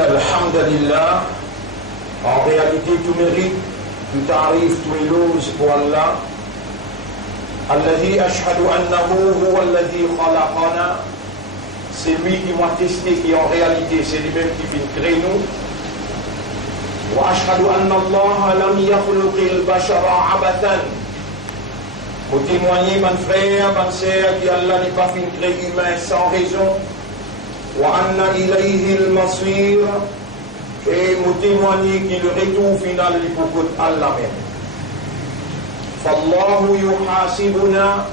Alhamdulillah, en réalité tout mérite, tout tarif, tout éloge pour Allah. Alladhi ashhadu annahu huwa alladhi khalaqana. C'est lui qui m'a testé, qui en réalité c'est lui-même qui vient créer nous. Wa ashhadu anna Allah lam yakhluqil bashara abathan. Pour témoigner, mon frère, mon sœur, qu'Allah n'est pas fait créer humain sans raison. Wa anna ilayhi al-masir. Et nous témoigner que le retour final est pour Allah même. Fallahu yuhasibuna.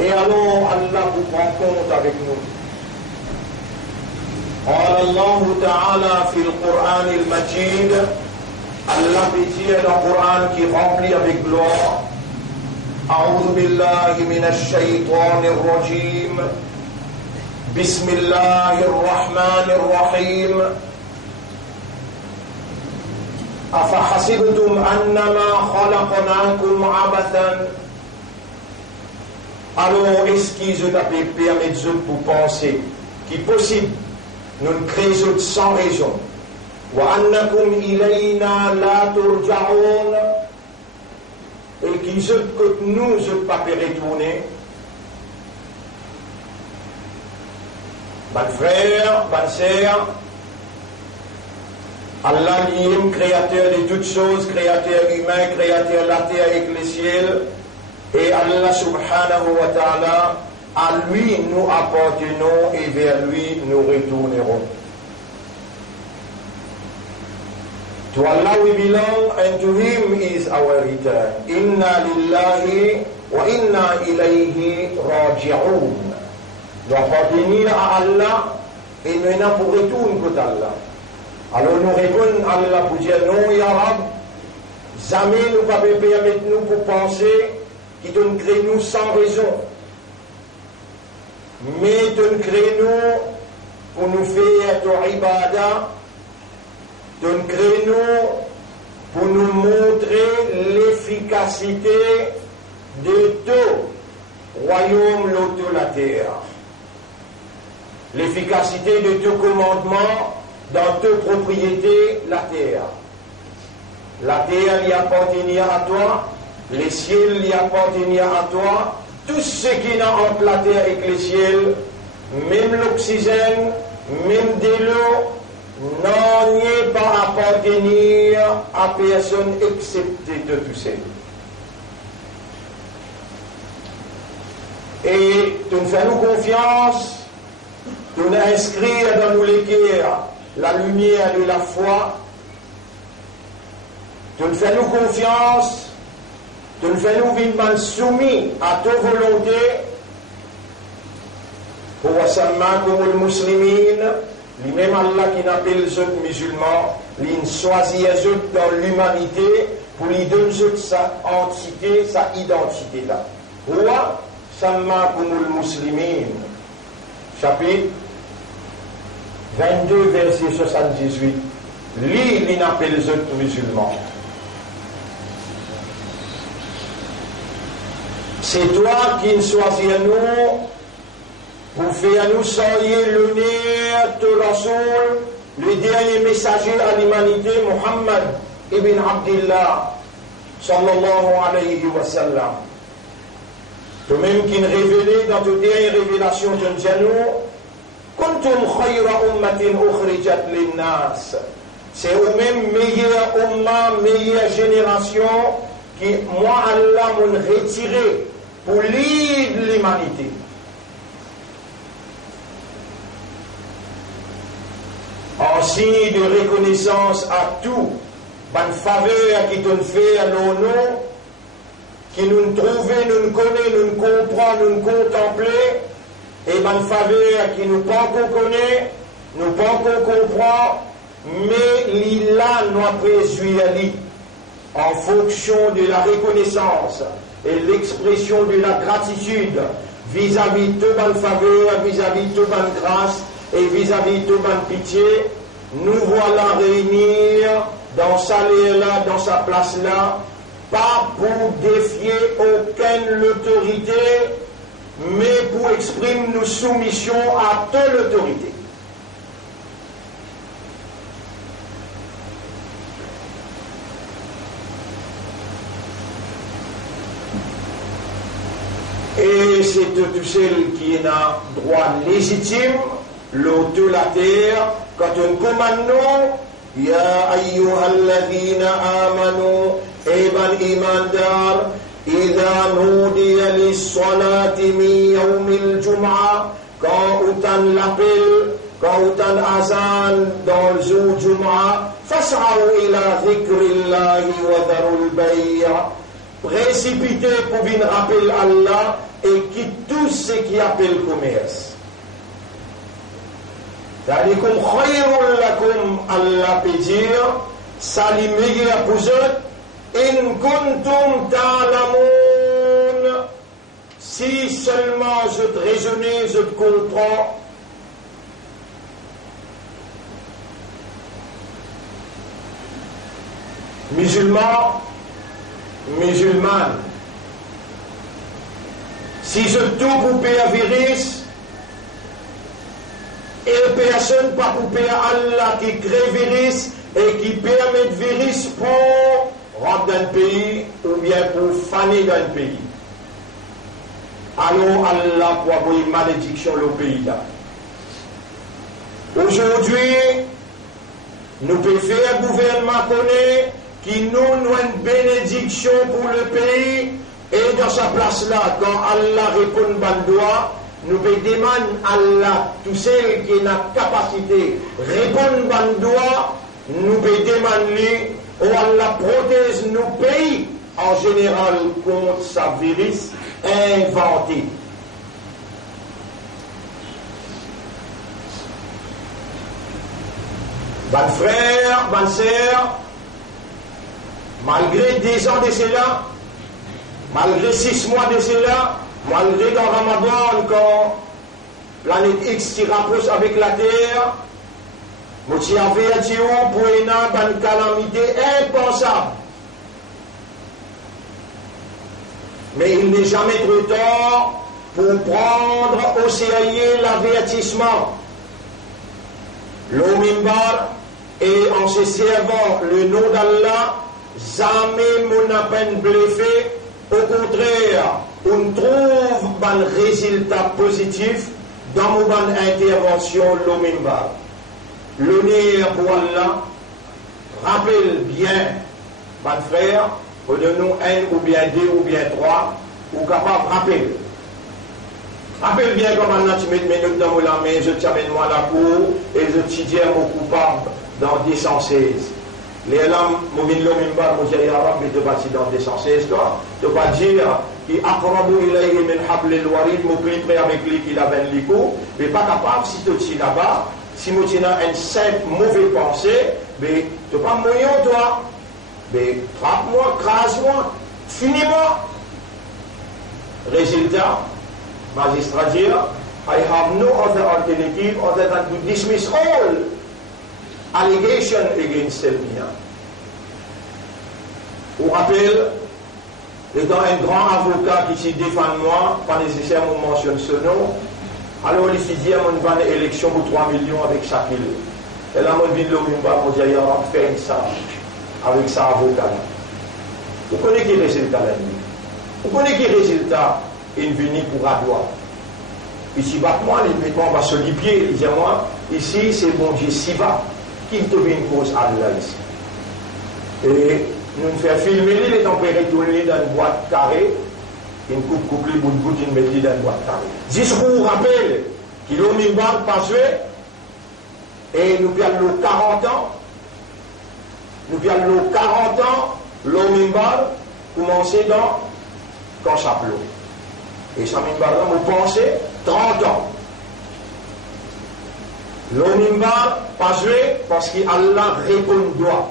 Et alors Allah vous prend compte avec nous. قال الله تعالى في القرآن المجيد. Allah dit dans le Coran qui est rempli avec gloire. أعوذ بالله من الشيطان الرجيم. بسم الله الرحمن الرحيم. أفحسبتم أنما خلقناكم عبثا. Alors, est-ce qu'ils ont permis pour penser qu'il est possible nous créons sans raison? وأنكم إلينا لا ترجعون. Et qu'ils ont que nous ne pas retourner. Mon frère, ma sœur, Allah lui-même, créateur de toutes choses, créateur humain, créateur de la terre et les ciels, et Allah subhanahu wa ta'ala, à lui nous appartenons et vers lui nous retournerons. To Allah we belong and to Him is our return. Inna lillahi wa inna ilayhi raji'un. Nous appartenons à Allah et nous n'avons pour retour que Allah. Alors nous répondons à Allah pour dire non, Ya Rab, jamais nous ne pouvons pas permettre nous pour penser qu'il nous crée nous sans raison. Mais nous crée nous pour nous faire ton ibadah, nous crée nous pour nous montrer l'efficacité de tout royaume, l'auto, la terre. L'efficacité de tout commandement dans toute propriété, la terre. La terre lui appartient à toi, les ciels lui appartiennent à toi, tout ce qui est entre la terre et les ciels, même l'oxygène, même de l'eau, n'en est pas appartenir à personne excepté de tout ça. Et tu nous fais-nous confiance, tu nous inscrire dans nos l'équerre la lumière de la foi, tu nous fais-nous confiance, tu nous fais-nous vivre soumis à ta volonté, pour wasammakum al-muslimin, lui-même Allah qui n'appelle les autres musulmans, il choisit les autres dans l'humanité pour lui donner sa entité, sa identité là. Wa sammakum al-muslimin, chapitre 22, verset 78. Lui, il n'appelle les autres musulmans. C'est toi qui nous choisis à nous pour faire nous sortir l'honneur de Rasoul, le dernier messager à l'humanité, Muhammad ibn Abdillah, sallallahu alayhi wa sallam. Toi-même qui nous révélé dans toute dernière révélation de nous, kuntum khayra ummatin ukhrijat linnas. C'est eux-mêmes meilleure umma, meilleure génération qui, moi, Allah, m'a retiré pour l'île de l'humanité. En signe de reconnaissance à tout, bonne faveur qui t'ont fait à nos noms, qui nous trouvons, nous connaissons, nous comprenons, nous contemplons, et bonne faveur qui nous pas qu'on connaît, nous pas qu'on comprend, mais là nous apprécions en fonction de la reconnaissance et l'expression de la gratitude vis-à-vis de toute bonne faveur, vis-à-vis de toute bonne grâce et vis-à-vis de toute bonne pitié, nous voilà réunis dans sa là, dans sa place là, pas pour défier aucune autorité, mais pour exprimer nos soumissions à toute l'autorité. Et c'est tout celle qui a droit légitime, l'auto la terre, quand on commande nous, Ya ayyuhalladhina amanu, Eban imandar, Ida noudiya lis-salati min yawmil jum'a, quand on l'appelle, quand on azan dans le jour jum'a, fas'aw ila dhikrillahi wa dharul bay'a, précipitez pour venir rappeler Allah et quitte tout ce qui appelle commerce. ذلكم خير لكم Allah peut dire, ça l'est meilleur pour eux, in kuntum ta'lamun, si seulement je te raisonne, je te comprends. Musulmans, musulmanes, si je tout coupé à virus, et personne pas coupé à Allah qui crée virus et qui permet virus pour rentrer dans le pays ou bien pour faner dans le pays. Alors Allah pour avoir une malédiction le pays là. Aujourd'hui, nous pouvons faire un gouvernement connaît qui nous a une bénédiction pour le pays et dans sa place là, quand Allah répond ban doigt, nous pouvons demander à Allah, tous ceux qui ont la capacité de répondre ban doigt, nous pouvons demander à Allah protège nos pays en général contre sa virus inventé. Ban frère, ban sœur, malgré 10 ans de cela, malgré 6 mois de cela, malgré dans Ramadan, quand planète X s'y rapproche avec la Terre, nous t'y avertissons pour une calamité impensable. Mais il n'est jamais trop tard pour prendre au sérieux l'avertissement. L'Omimbar, et en se servant le nom d'Allah, jamais mon peine bluffé, au contraire, on trouve un résultat positif dans mon intervention l'Omimbar. L'honneur pour Allah, rappelle bien, mon frère, pour de nous un ou bien deux ou bien trois, ou capable de rappeler. Rappelle bien comment Allah tu mets une minute dans la main, je t'amène moi la cour et je t'y dis mon coupable dans 216. Les lames, mon l'Omimbar, mon Jaya Rabbi, te bâti dans 216, toi. Tu vas dire, qui akrabu ilayhi min hablil warid, mon plus près avec lui qu'il a 20 lico, mais pas capable, si tu es là-bas, si tu as une simple mauvaise pensée, mais tu n'es pas moyen, toi. Mais frappe-moi, crase-moi, finis-moi. Résultat, magistrat dit, I have no other alternative other than to dismiss all allegations against Selmia. Vous rappelez, étant un grand avocat qui s'y défend moi, pas nécessairement mentionne ce nom, alors il s'y dit à mon bonne élection pour 3 millions avec chaque île. Et là, mon ville Lomimba, mon dit, il va faire ça avec sa avocat. Vous connaissez quel résultat là? Vous connaissez quel résultat il venu pour Adoua? Ici, moi, les on va se lipier, il dit moi, ici, c'est bon Dieu, si va, qui te vient une cause à Allah ici. Et nous faisons filmer les tempérés tourner dans une boîte carrée, une coupe les bout de bout, une mettre dans une boîte carrée. Juste pour vous rappeler qu'il y a une banque passée, et nous perdons 40 ans, nous perdons 40 ans, l'Omimbar, commencer dans Kanchaplo. Et ça m'a vous pensez 30 ans. L'Omimbar, pas joué, parce qu'Allah répond doigt.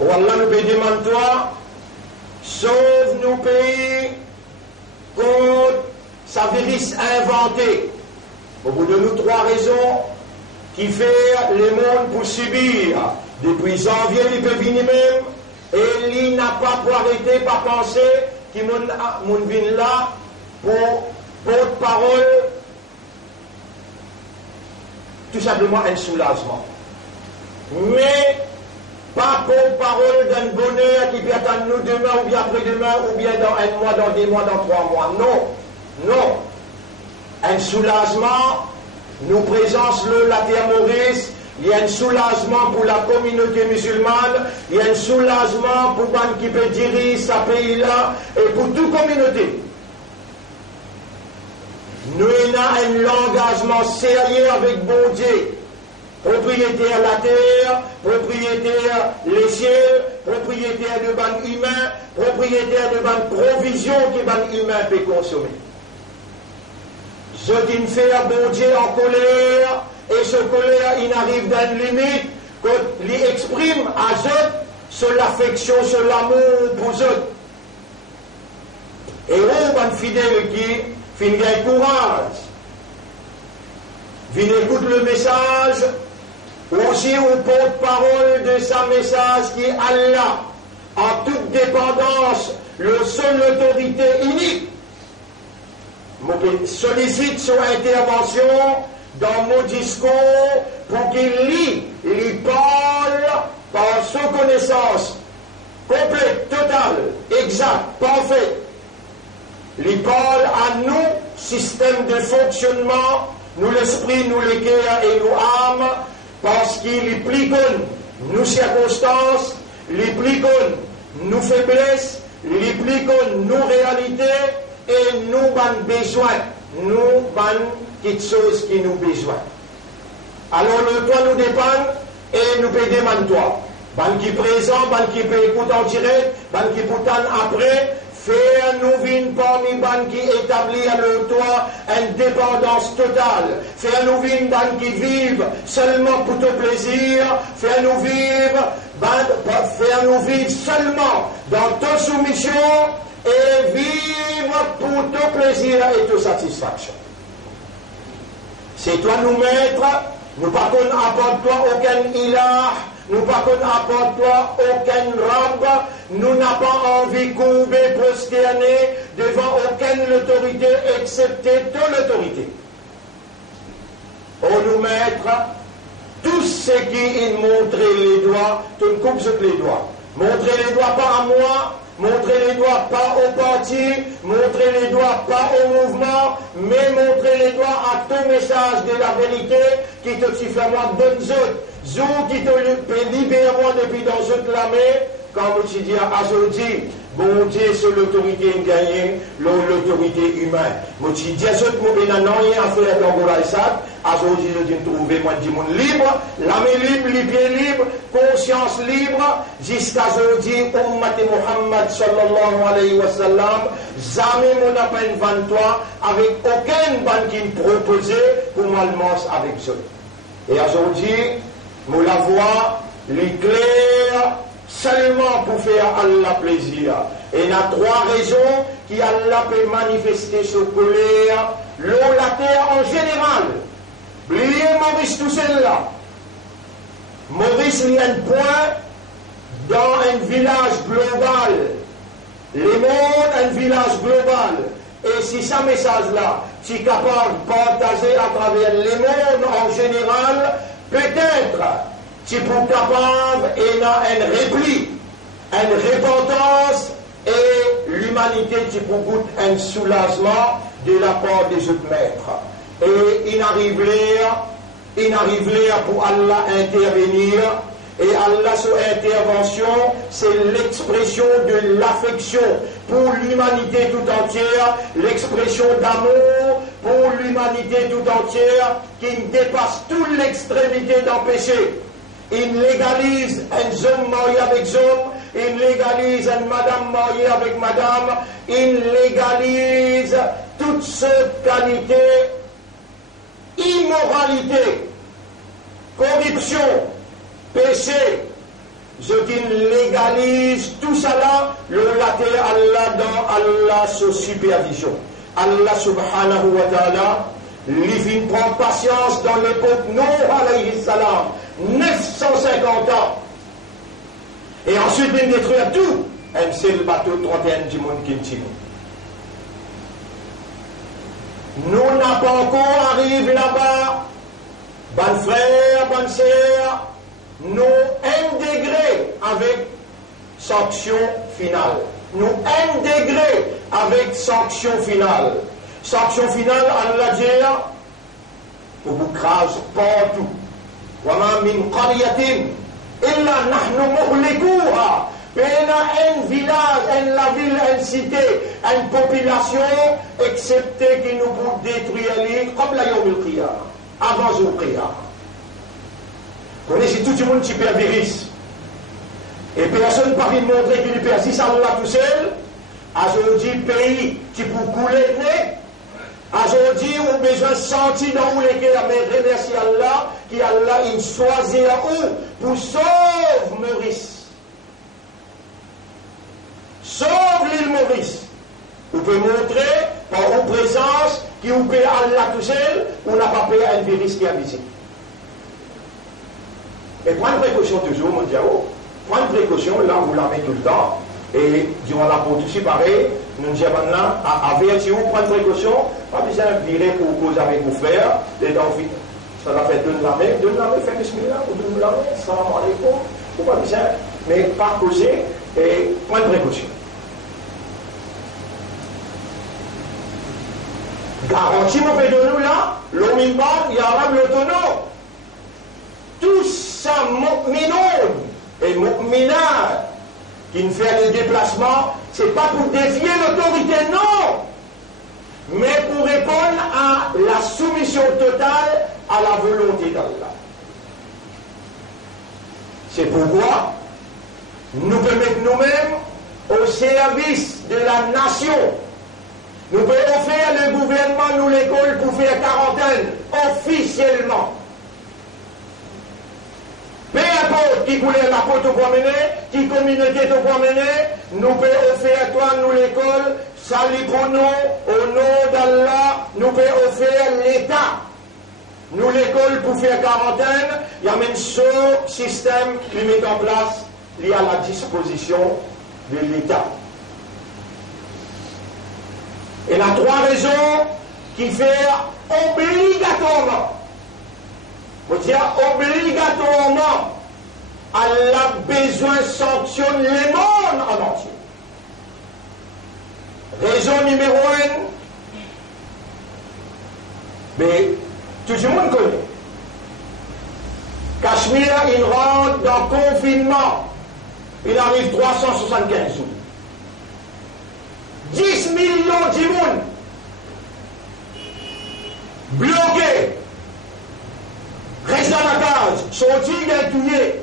Ou Allah nous peut demander toi, sauve nos pays contre sa virus inventé. Au bout de nous, 3 raisons qui fait le monde pour subir. Depuis janvier, il peut venir même, et il n'a pas pour arrêter, pas penser qu'il vient là pour porte-parole, tout simplement un soulagement. Mais pas porte-parole d'un bonheur qui peut attendre nous demain ou bien après-demain ou bien dans 1 mois, dans 2 mois, dans 3 mois. Non. Non. Un soulagement nous présente la terre Maurice. Il y a un soulagement pour la communauté musulmane, il y a un soulagement pour les qui peut diriger ce pays-là et pour toute communauté. Nous avons un engagement sérieux avec bon Dieu. Propriétaire de la terre, propriétaire les cieux, propriétaire de ban humain, propriétaire de ban provision que ban humain peut consommer. Je dis faire bon Dieu en colère, et ce colère, il arrive dans une limite, qu'il exprime à eux sur l'affection, sur l'amour pour eux. Et on va fidèle qui finit avec courage. Vient écoute le message, aussi au porte-parole de sa message qui est Allah, en toute dépendance, le seul autorité unique. Je sollicite son intervention dans mon discours pour qu'il lit, il parle par son connaissance complète, totale, exacte, parfaite. Il parle à nous, système de fonctionnement, nous l'esprit, nous le cœur et nous âmes, parce qu'il implique nos circonstances, il implique nos faiblesses, il implique nos réalités et nos besoins, nos petites choses qui nous besoin. Alors le toi nous dépend et nous peut demander toi. Ban qui présent, ban qui peut écouter en direct, ban qui peut après, faire nous vivre parmi ban qui établit à le toi une dépendance totale. Faire nous vivre ban qui vivent seulement pour ton plaisir, faire nous vivre seulement dans ta soumission et vivre pour ton plaisir et ta satisfaction. C'est toi nous mettre, nous pas qu'on apporte toi aucun ilah, nous pas qu'on apporte toi aucun rab, nous n'avons pas envie de courber, prosterner devant aucune autorité excepté ton autorité. On nous mettre tout ce qui montre les doigts, tu ne coupes les doigts. Montrez les doigts pas à moi, montrez les doigts pas au parti, montrez les doigts pas au mouvement, mais montrez les doigts à ton message de la vérité qui te fait moi bonnes autres. Zou qui te libère moi depuis dans cette lamée, quand je dis à aujourd'hui, bon Dieu sur l'autorité gagnée, l'autorité humaine. Je dis à ceux qui n'ont rien à faire dans Goraïsat, aujourd'hui je dis trouver moi du monde libre, l'âme libre, les pieds libres, conscience libre, jusqu'à aujourd'hui, Ummat Muhammad sallallahu alayhi wa sallam, jamais mon appel 23 avec aucun ban qui me proposait pour m'almance avec eux. Et aujourd'hui, nous la voix, l'éclair, seulement pour faire Allah plaisir. Et il y a trois raisons qui Allah peut manifester ce colère. L'eau, la terre en général. Oubliez Maurice tout seul là. Maurice, il y a un point dans un village global. Les mondes, un village global. Et si ce message-là, tu es capable de partager à travers les mondes en général, peut-être tu es capable et dans un repli, une repentance et l'humanité tu peux goûter un soulagement de la part des autres maîtres. Et il arrive là pour Allah intervenir. Et Allah, son intervention, c'est l'expression de l'affection pour l'humanité tout entière, l'expression d'amour pour l'humanité tout entière qui dépasse toute l'extrémité d'un péché. Il légalise un homme marié avec homme, il légalise une madame mariée avec madame, il légalise toute cette qualité, immoralité, corruption, péché, je dis légalise tout ça là, le laté Allah dans Allah sous supervision. Allah subhanahu wa ta'ala, il prend patience dans l'époque Nuh alayhi salam, 950 ans. Et ensuite il détruit tout. Un seul bateau 31 du monde qui tire. Nous n'avons pas encore arrivé là-bas, bon frère, bonne sœur, nous intégrés avec sanction finale. Nous intégrés avec sanction finale. Sanction finale, Allah dit, pour vous craser partout. وَمَا مِنْ قَرْيَةٍ إِلَّا نَحْنُ مُهْلِكُوهَا. Un village, une ville, une cité, une population, excepté qui nous pour détruire les comme la Yom al-Qiyamah, avant le Qiyamah. Connaissez tout le monde qui perverse. Et personne ne peut montrer qu'il persiste Allah tout seul. Aujourd'hui, pays qui pour couler le nez. Aujourd'hui, on a besoin de sentir dans où les cœurs, mais remercie Allah, qui Allah il choisit à où pour sauver Maurice. Sauve l'île Maurice. Vous pouvez montrer par vos présences qui vous paye Allah tout seul, on n'a pas payé un virus qui a visité. Et prendre précaution toujours, mon diao. Prendre précaution, là, vous l'avez tout le temps. Et durant la porte aussi, pareil, nous disons maintenant, à avertir vous, prendre précaution, pas besoin de virer pour cause avec vous faire, les dents vite. Ça va faire donne la main, faire bismillah, ou donne la main, salam alaikum, ou pas besoin, mais pas causer et prendre précaution. Garantie, mon pays de nous là, l'omimban, il y a l'autonome. Tout ça, mu'minoun et mu'minat, qui ne fait le déplacement, ce n'est pas pour défier l'autorité, non, mais pour répondre à la soumission totale à la volonté d'Allah. C'est pourquoi nous pouvons mettre nous-mêmes au service de la nation. Nous pouvons faire le gouvernement, nous l'école, pour faire quarantaine, officiellement. Peu importe qui coulait la côte au point mener, qui communauté au point mener, nous pouvons faire toi, nous l'école, salut pour nous, au nom d'Allah, nous pouvons faire l'État. Nous l'école pour faire quarantaine, il y a même ce système qui met en place, il y a la disposition de l'État. Et il y a trois raisons qui font obligatoirement, on dit obligatoirement, Allah besoin sanctionne le monde en entier. Raison numéro 1, mais tout le monde connaît. Cachemire, il rentre dans le confinement. Il arrive 375 jours. 10 millions de monde bloqués. Reste dans la case. Sorti, il est tué.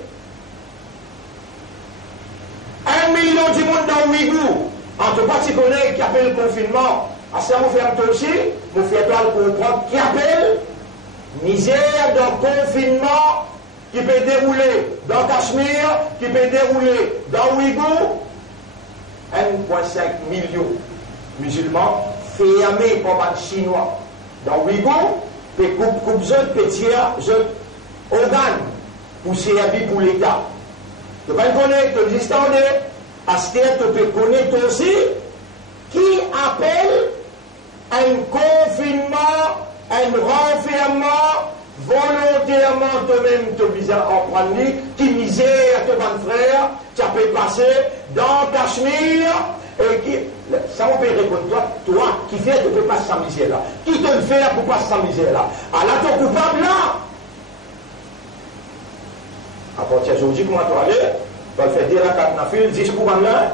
1 million de monde dans Ouïghour. En tout cas, tu connais qui appelle le confinement. À ça, vous faites toi aussi. Vous faites toi le comprendre qui appelle misère de confinement qui peut dérouler dans Cachemire, qui peut dérouler dans Ouïghour. 1,5 million musulmans fermés par les Chinois dans Ouïghour, puis coupe autres petits organes pour servir pour l'État. Tu vas connaître, tu existes à ce que tu peux connaître aussi qui appelle un confinement, un renfermement volontairement toi-même tu bizarre en prendre qui misère ton frère tu as pu passer dans Cachemire et qui ça on peut répondre toi qui fait de peux passer sa misère là qui te le fait pour passer sa misère là alors ton coupable là à partir d'aujourd'hui comment tu vas aller tu vas le faire dire à 4 nafil dis ce coupable là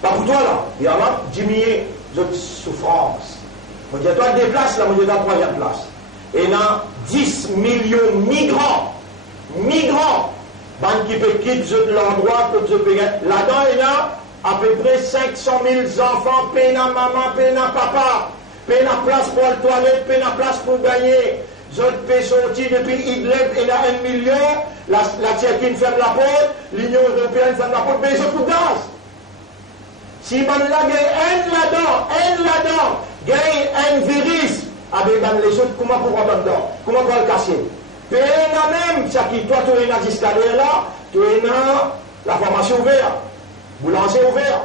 pas pour toi là il y a là diminuer d'autres souffrances on dit toi déplace là on dit dans la troisième place et là 10 millions de migrants, qui peuvent quitter l'endroit, là-dedans, il y a à peu près 500 000 enfants, peine à maman, peine à papa, peine à place pour la toilette, peine à place pour gagner. Autres pays sortis depuis Idlib, il y a 1 million, la Tchéquie ferme la porte, l'Union européenne ferme la porte, mais ils ont tout gaz. Si man là, il y a un là-dedans, il y a un virus, avec les autres, comment pour rentrer dedans? Comment pour le casser? Puis même, ça qui toi, tu es dans l'escalier là, tu es dans la formation ouverte, boulanger ouvert.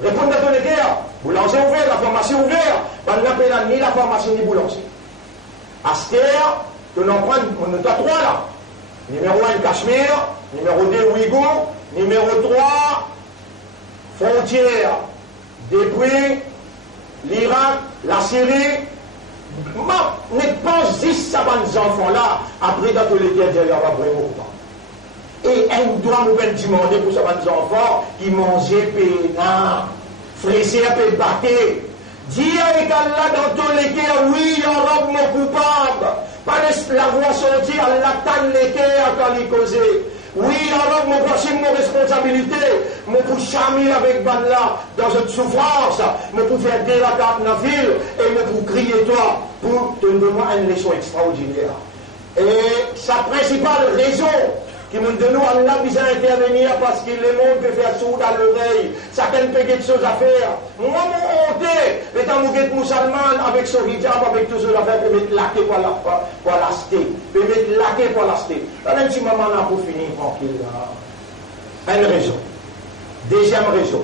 Répondez à ton équerre, boulanger ouvert, la formation ouverte. On n'a pas ni la formation ni boulanger. À ce terre, tu n'en prends, on a trois là. Numéro 1, Cachemire. Numéro 2, Ouïghour. Numéro 3, frontière depuis l'Irak, la Syrie. Ne pense juste à ces enfants-là, après dans tous les terres derrière la vraiment. Et elle doit nous demander pour ces enfants qui mangeaient pénard, frissés à peu batté. Dis avec Allah dans tous les cas, oui, en robe mon coupable. Pas la voix sortir, Allah t'en les cœurs quand il causait. Oui, alors mon prochain, mon responsabilité, mon pour charmer avec Banla dans cette souffrance, mon pour faire des la carte dans la ville, et mon pour crier toi, pour te donner une leçon extraordinaire. Et sa principale raison qui me donne Allah besoin d'intervenir parce que le monde peut faire sourd à l'oreille, certaines peut quelque chose à faire. Moi, mon honte, étant mon musulman avec son hijab, avec tout ce qu'on a fait, peut mettre laqué pour l'acheter, peut mettre laqué pour l'acheter. Là, un petit moment là pour finir tranquille. Une raison. Deuxième raison.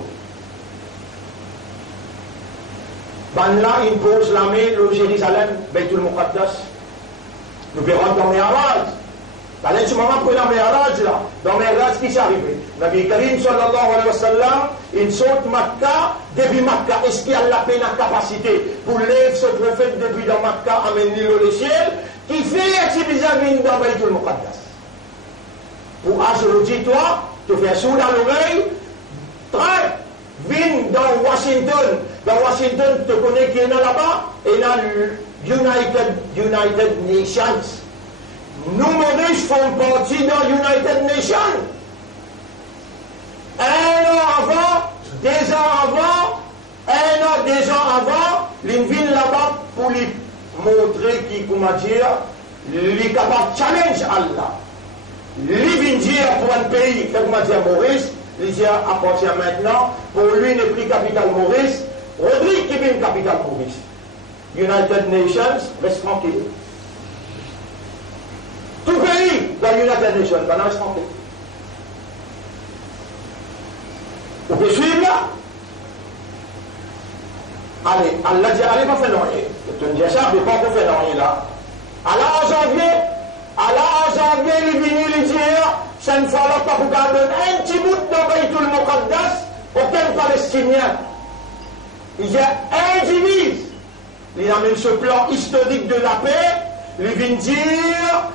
Ben là, il pose la main au Jérusalem, Beitul Muqaddas. Nous verrons dans mes arades. Dans ce moment, pour la Mi'raj là, dans Mi'raj, qui s'est arrivé? Nabi Karim sallallahu alayhi wa sallam, il saute Makkah, depuis Makkah, est-ce qu'il y a la peine à capacité pour lever ce prophète depuis dans Makkah, amener le ciel, qui fait utiliser dans Beitul Muqaddas? Pour aujourd'hui, toi, tu fais sourd dans l'oreille, viens dans Washington. Dans Washington, tu connais qui est là-bas, et dans United Nations. Nous, Maurice, font partie dans United Nations. Un an avant, 2 ans avant, 1 an, 2 ans avant, ils viennent là-bas pour lui montrer qu'il, comment dire, il est capable de challenge Allah. Ils viennent dire pour un pays, comment dire, Maurice, il dit à partir maintenant, pour lui, n'est plus capitale Maurice, Rodrigue qui vient capitale Maurice. United Nations, reste tranquille. Tout pays dans l'United Nations, ben non, tranquille. Vous pouvez suivre là? Allez, Allah dit, allez, pas faire rien. Tu me dis ça, mais pas qu'on fait rien là. Allah en janvier, il est venu, il dit, ça ne fera pas pour garder un petit bout dans Beitul Muqaddas, aucun Palestinien. Il y a un divise. Il amène ce plan historique de la paix, il vient dire,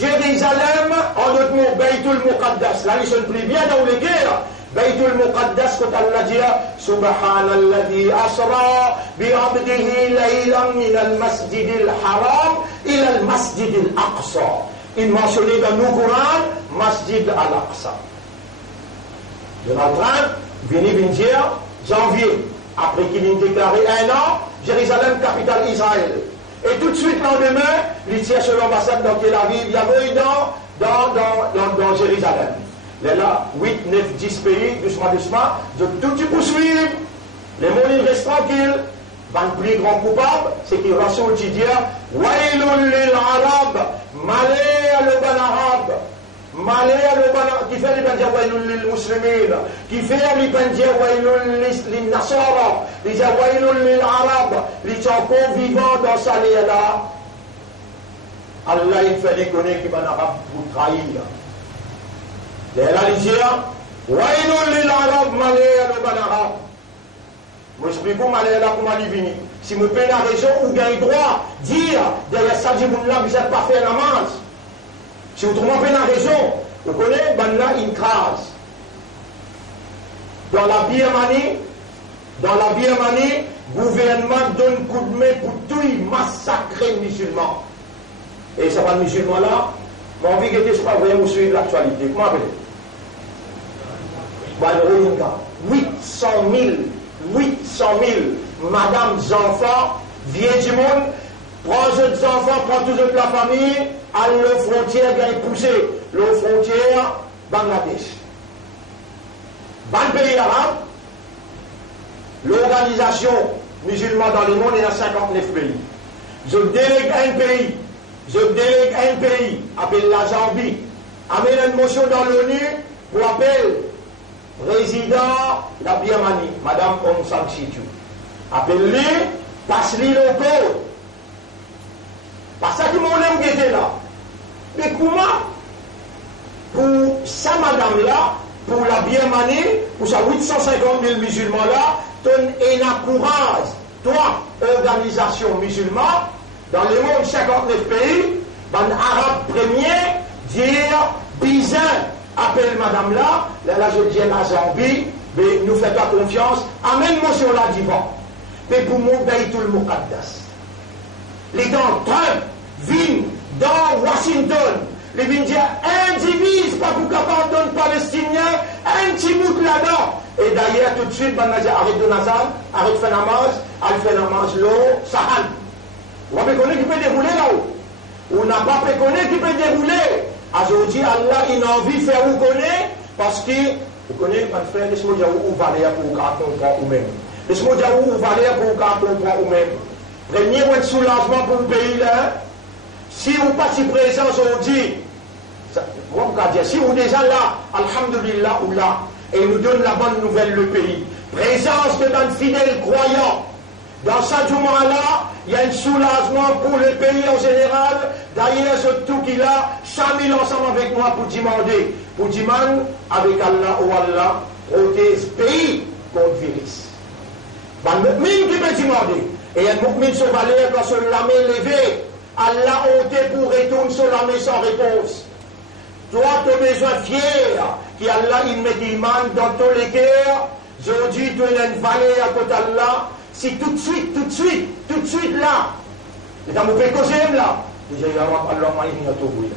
Jérusalem, en d'autres mots, Beitul Muqaddas. Là, ils sont plus bien dans les guerres. Beitul Muqaddas, quand Allah dit, Subhanalladhi asra bi'abdihi laylan min al-masjid al-haram ila al-masjid al-aqsa. Il mentionnait dans nos Coran, Masjid al-Aqsa. Donald Trump, vient dire, janvier, après qu'il ait déclaré 1 an, Jérusalem, capitale Israël. Et tout de suite, lendemain, il tient sur l'ambassade dans Tel Aviv, il y avait dans Jérusalem. Il y a là 8, 9, 10 pays, doucement, de tout poursuivre. Les mondes restent tranquilles. Le plus grand coupable, c'est qu'il rassure qui dit Wailul lil Arab, malé à l'Oban arabe. Malé à l'Oban, qui fait les bandiers Wailul lil Muslimin, qui fait les bandiers Wailul lil Nasara, les Wailul lil Arab, les gens vivants dans sa là. Allah, il fait les connaître qui va en arabe pour trahir. Et là, il dit Wailul lil Arab, malé à l'Oban arabe. Moi, je explique comment aller là, comment aller venir. Si vous payez la raison, vous gagnez droit, dire, derrière ça, je vous n'avez pas fait la manche. Si vous trouvez pas la raison, vous connaissez, ben là, il crase. Dans la Birmanie, le gouvernement donne coup de main pour tout massacrer les musulmans. Et ça va le musulman là, mon envie que je ne pas vraiment suivre l'actualité. Comment appelez-vous? Ben, le Rohingya, 800 000 madames, enfants, vieux du monde, prend d'autres enfants, prend tous autres la famille, à la frontière, bien poussé, la frontière, Bangladesh. Dans le pays arabe, l'organisation musulmane dans le monde est dans 59 pays. Je délègue un pays, appelle la Zambie, amène une motion dans l'ONU pour appeler président la Birmanie, Madame Aung San Suu Kyi. Appelle-lui, passe-lui le code. Parce que mon homme qui était là. Mais comment, pour sa madame-là, pour la Birmanie, pour sa 850 000 musulmans-là, ton courage, trois organisations musulmanes, dans le monde 59 pays, ben arabe premier, dire, bizin, appelle madame là je dis à Zambie, mais nous faites pas confiance, amène motion là divan. Mais pour mon Baïtoul Muqaddas. Les dans Trump, viennent dans Washington, les viennent dire, indivise, pas pour capable d'un Palestinien, un petit bout là-dedans. Et d'ailleurs, tout de suite, ben, dit, arrête de Nazar, arrête de faire namaz, arrête de faire namaz, l'eau, sahan. On peut connaître qui peut dérouler là-haut. On n'a pas pu connaître qui peut dérouler. Aujourd'hui, Allah, il a envie de faire où connaît, parce que, vous connaissez, mon frère, laisse-moi dire où va aller pour comprendre ou même. Laisse-moi dire où va aller pour comprendre ou même. Premier point de soulagement pour le pays là, si vous pas si présent aujourd'hui, moi je dire, si vous déjà là, alhamdulillah ou là, et nous donne la bonne nouvelle le pays, présence de nos fidèles croyants, dans ce moment-là, il y a un soulagement pour le pays en général. D'ailleurs, surtout qu'il a chamil ensemble avec moi pour demander, avec Allah ou Allah, protège le pays contre le virus. Le mu'min qui peut demander, et un mu'min sur valeur quand sur la main levée, Allah ôté pour retourner sur la main sans réponse. Toi, tu as besoin fier, qu'Allah il met l'iman dans tous les cœurs. Aujourd'hui, tu as une valeur à côté d'Allah. Si tout de suite là, et dans mon pécosé là, déjà il y a Allah m'a dit à tout vous.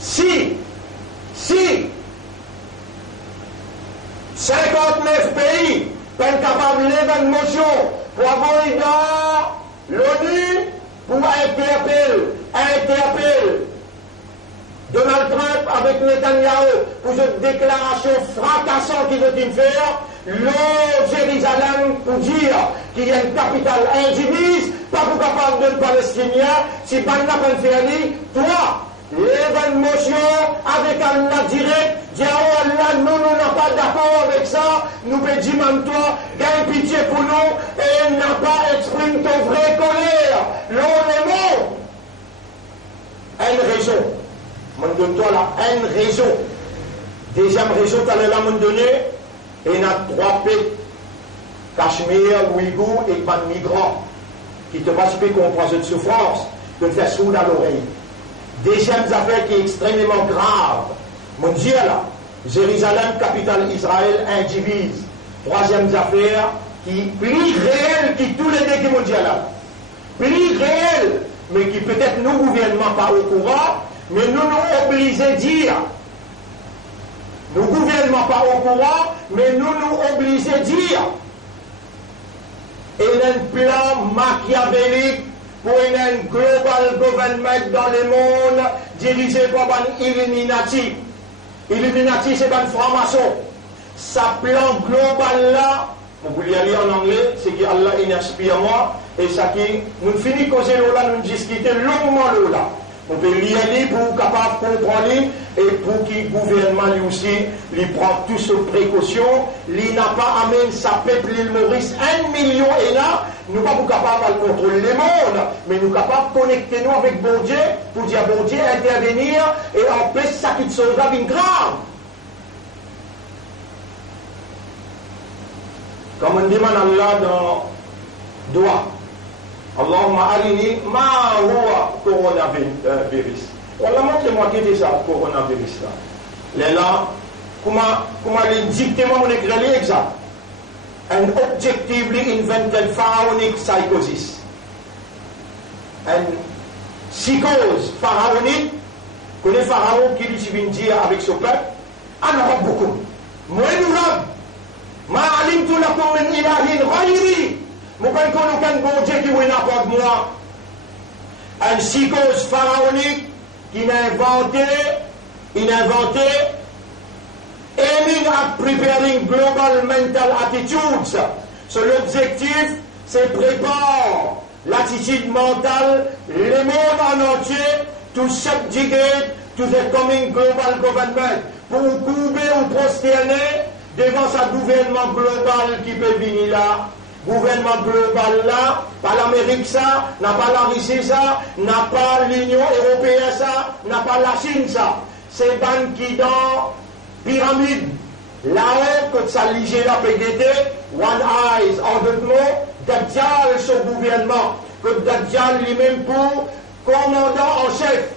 Si 59 pays sont capables de lever une motion pour avoir dans l'ONU pour interpeller Donald Trump avec Netanyahu pour cette déclaration fracassante qu'ils ont faire, le Jérusalem pour dire qu'il y a une capitale indivise, pas pour capable de Palestiniens, si pas n'a pas fait toi, lève une motion avec Allah direct, dis oh Allah, nous n'avons pas d'accord avec ça, nous peut dire même toi, gagne pitié pour nous, et n'a pas exprimé ton vraie colère. L'on est mort. Une raison. Je donne toi là une raison. Deuxième raison, tu as là me donner, et il y a trois pays, Cachemire, Ouïghour et pas de migrants, qui te participent comprendre cette souffrance, de faire sourd à l'oreille. Deuxième affaire qui est extrêmement grave, mon Dieu là, Jérusalem, capitale Israël, indivise. Troisième affaire qui est plus réelle que tous les deux qui m'ont dit là. Plus réelle, mais qui peut-être nous gouvernement pas au courant, mais nous nous obligés à dire. Nous gouvernement pas au courant, mais nous nous obligés à dire. Et un plan machiavélique pour un global government dans le monde dirigé par un Illuminati. Illuminati, c'est un franc-maçon. Sa plan global là, vous voulez lire en anglais, c'est qu'Allah inspire moi, et ça qui, nous finissons causer là, nous discutons longuement là. On peut lire pour capable comprendre et pour que le gouvernement lui aussi lui prend toutes ses précautions. Il n'a pas amené sa peuple l'île Maurice 1 million et là, nous ne sommes pas capables de contrôler le monde, mais nous sommes capables de connecter nous avec bon Dieu pour dire bon Dieu intervenir et empêcher ça qui te sauvera d'une grave. Comme on demande à Allah dans doigt. Allahumma arini ma huwa coronavirus. Wallah, montre-moi qui est ça, coronavirus là. Là, comment les dictements mon écrit exact. An objectively invented pharaonic psychosis. Une psychose pharaonique, que les pharaons qui lui dire avec son peuple, ana rabbukum. Moi nous rab. Ma alimtu lakum min ilahin ghayri. Je ne connais aucun bon Dieu qui vous n'apporte moi. Un psychose pharaonique qui n'a inventé, aiming at preparing global mental attitudes. So, l'objectif, c'est préparer l'attitude mentale, le monde en entier, to subjugate to the coming global government, pour couper ou prosterner devant sa gouvernement global qui peut venir là. Gouvernement global là, pas l'Amérique ça, n'a pas la Russie ça, n'a pas l'Union européenne ça, n'a pas la Chine ça. C'est ban qui dans pyramide, La honte que ça ligé la PGT, One Eyes, en d'autres mots, Dajjal son gouvernement, que Dajjal lui-même pour commandant en chef,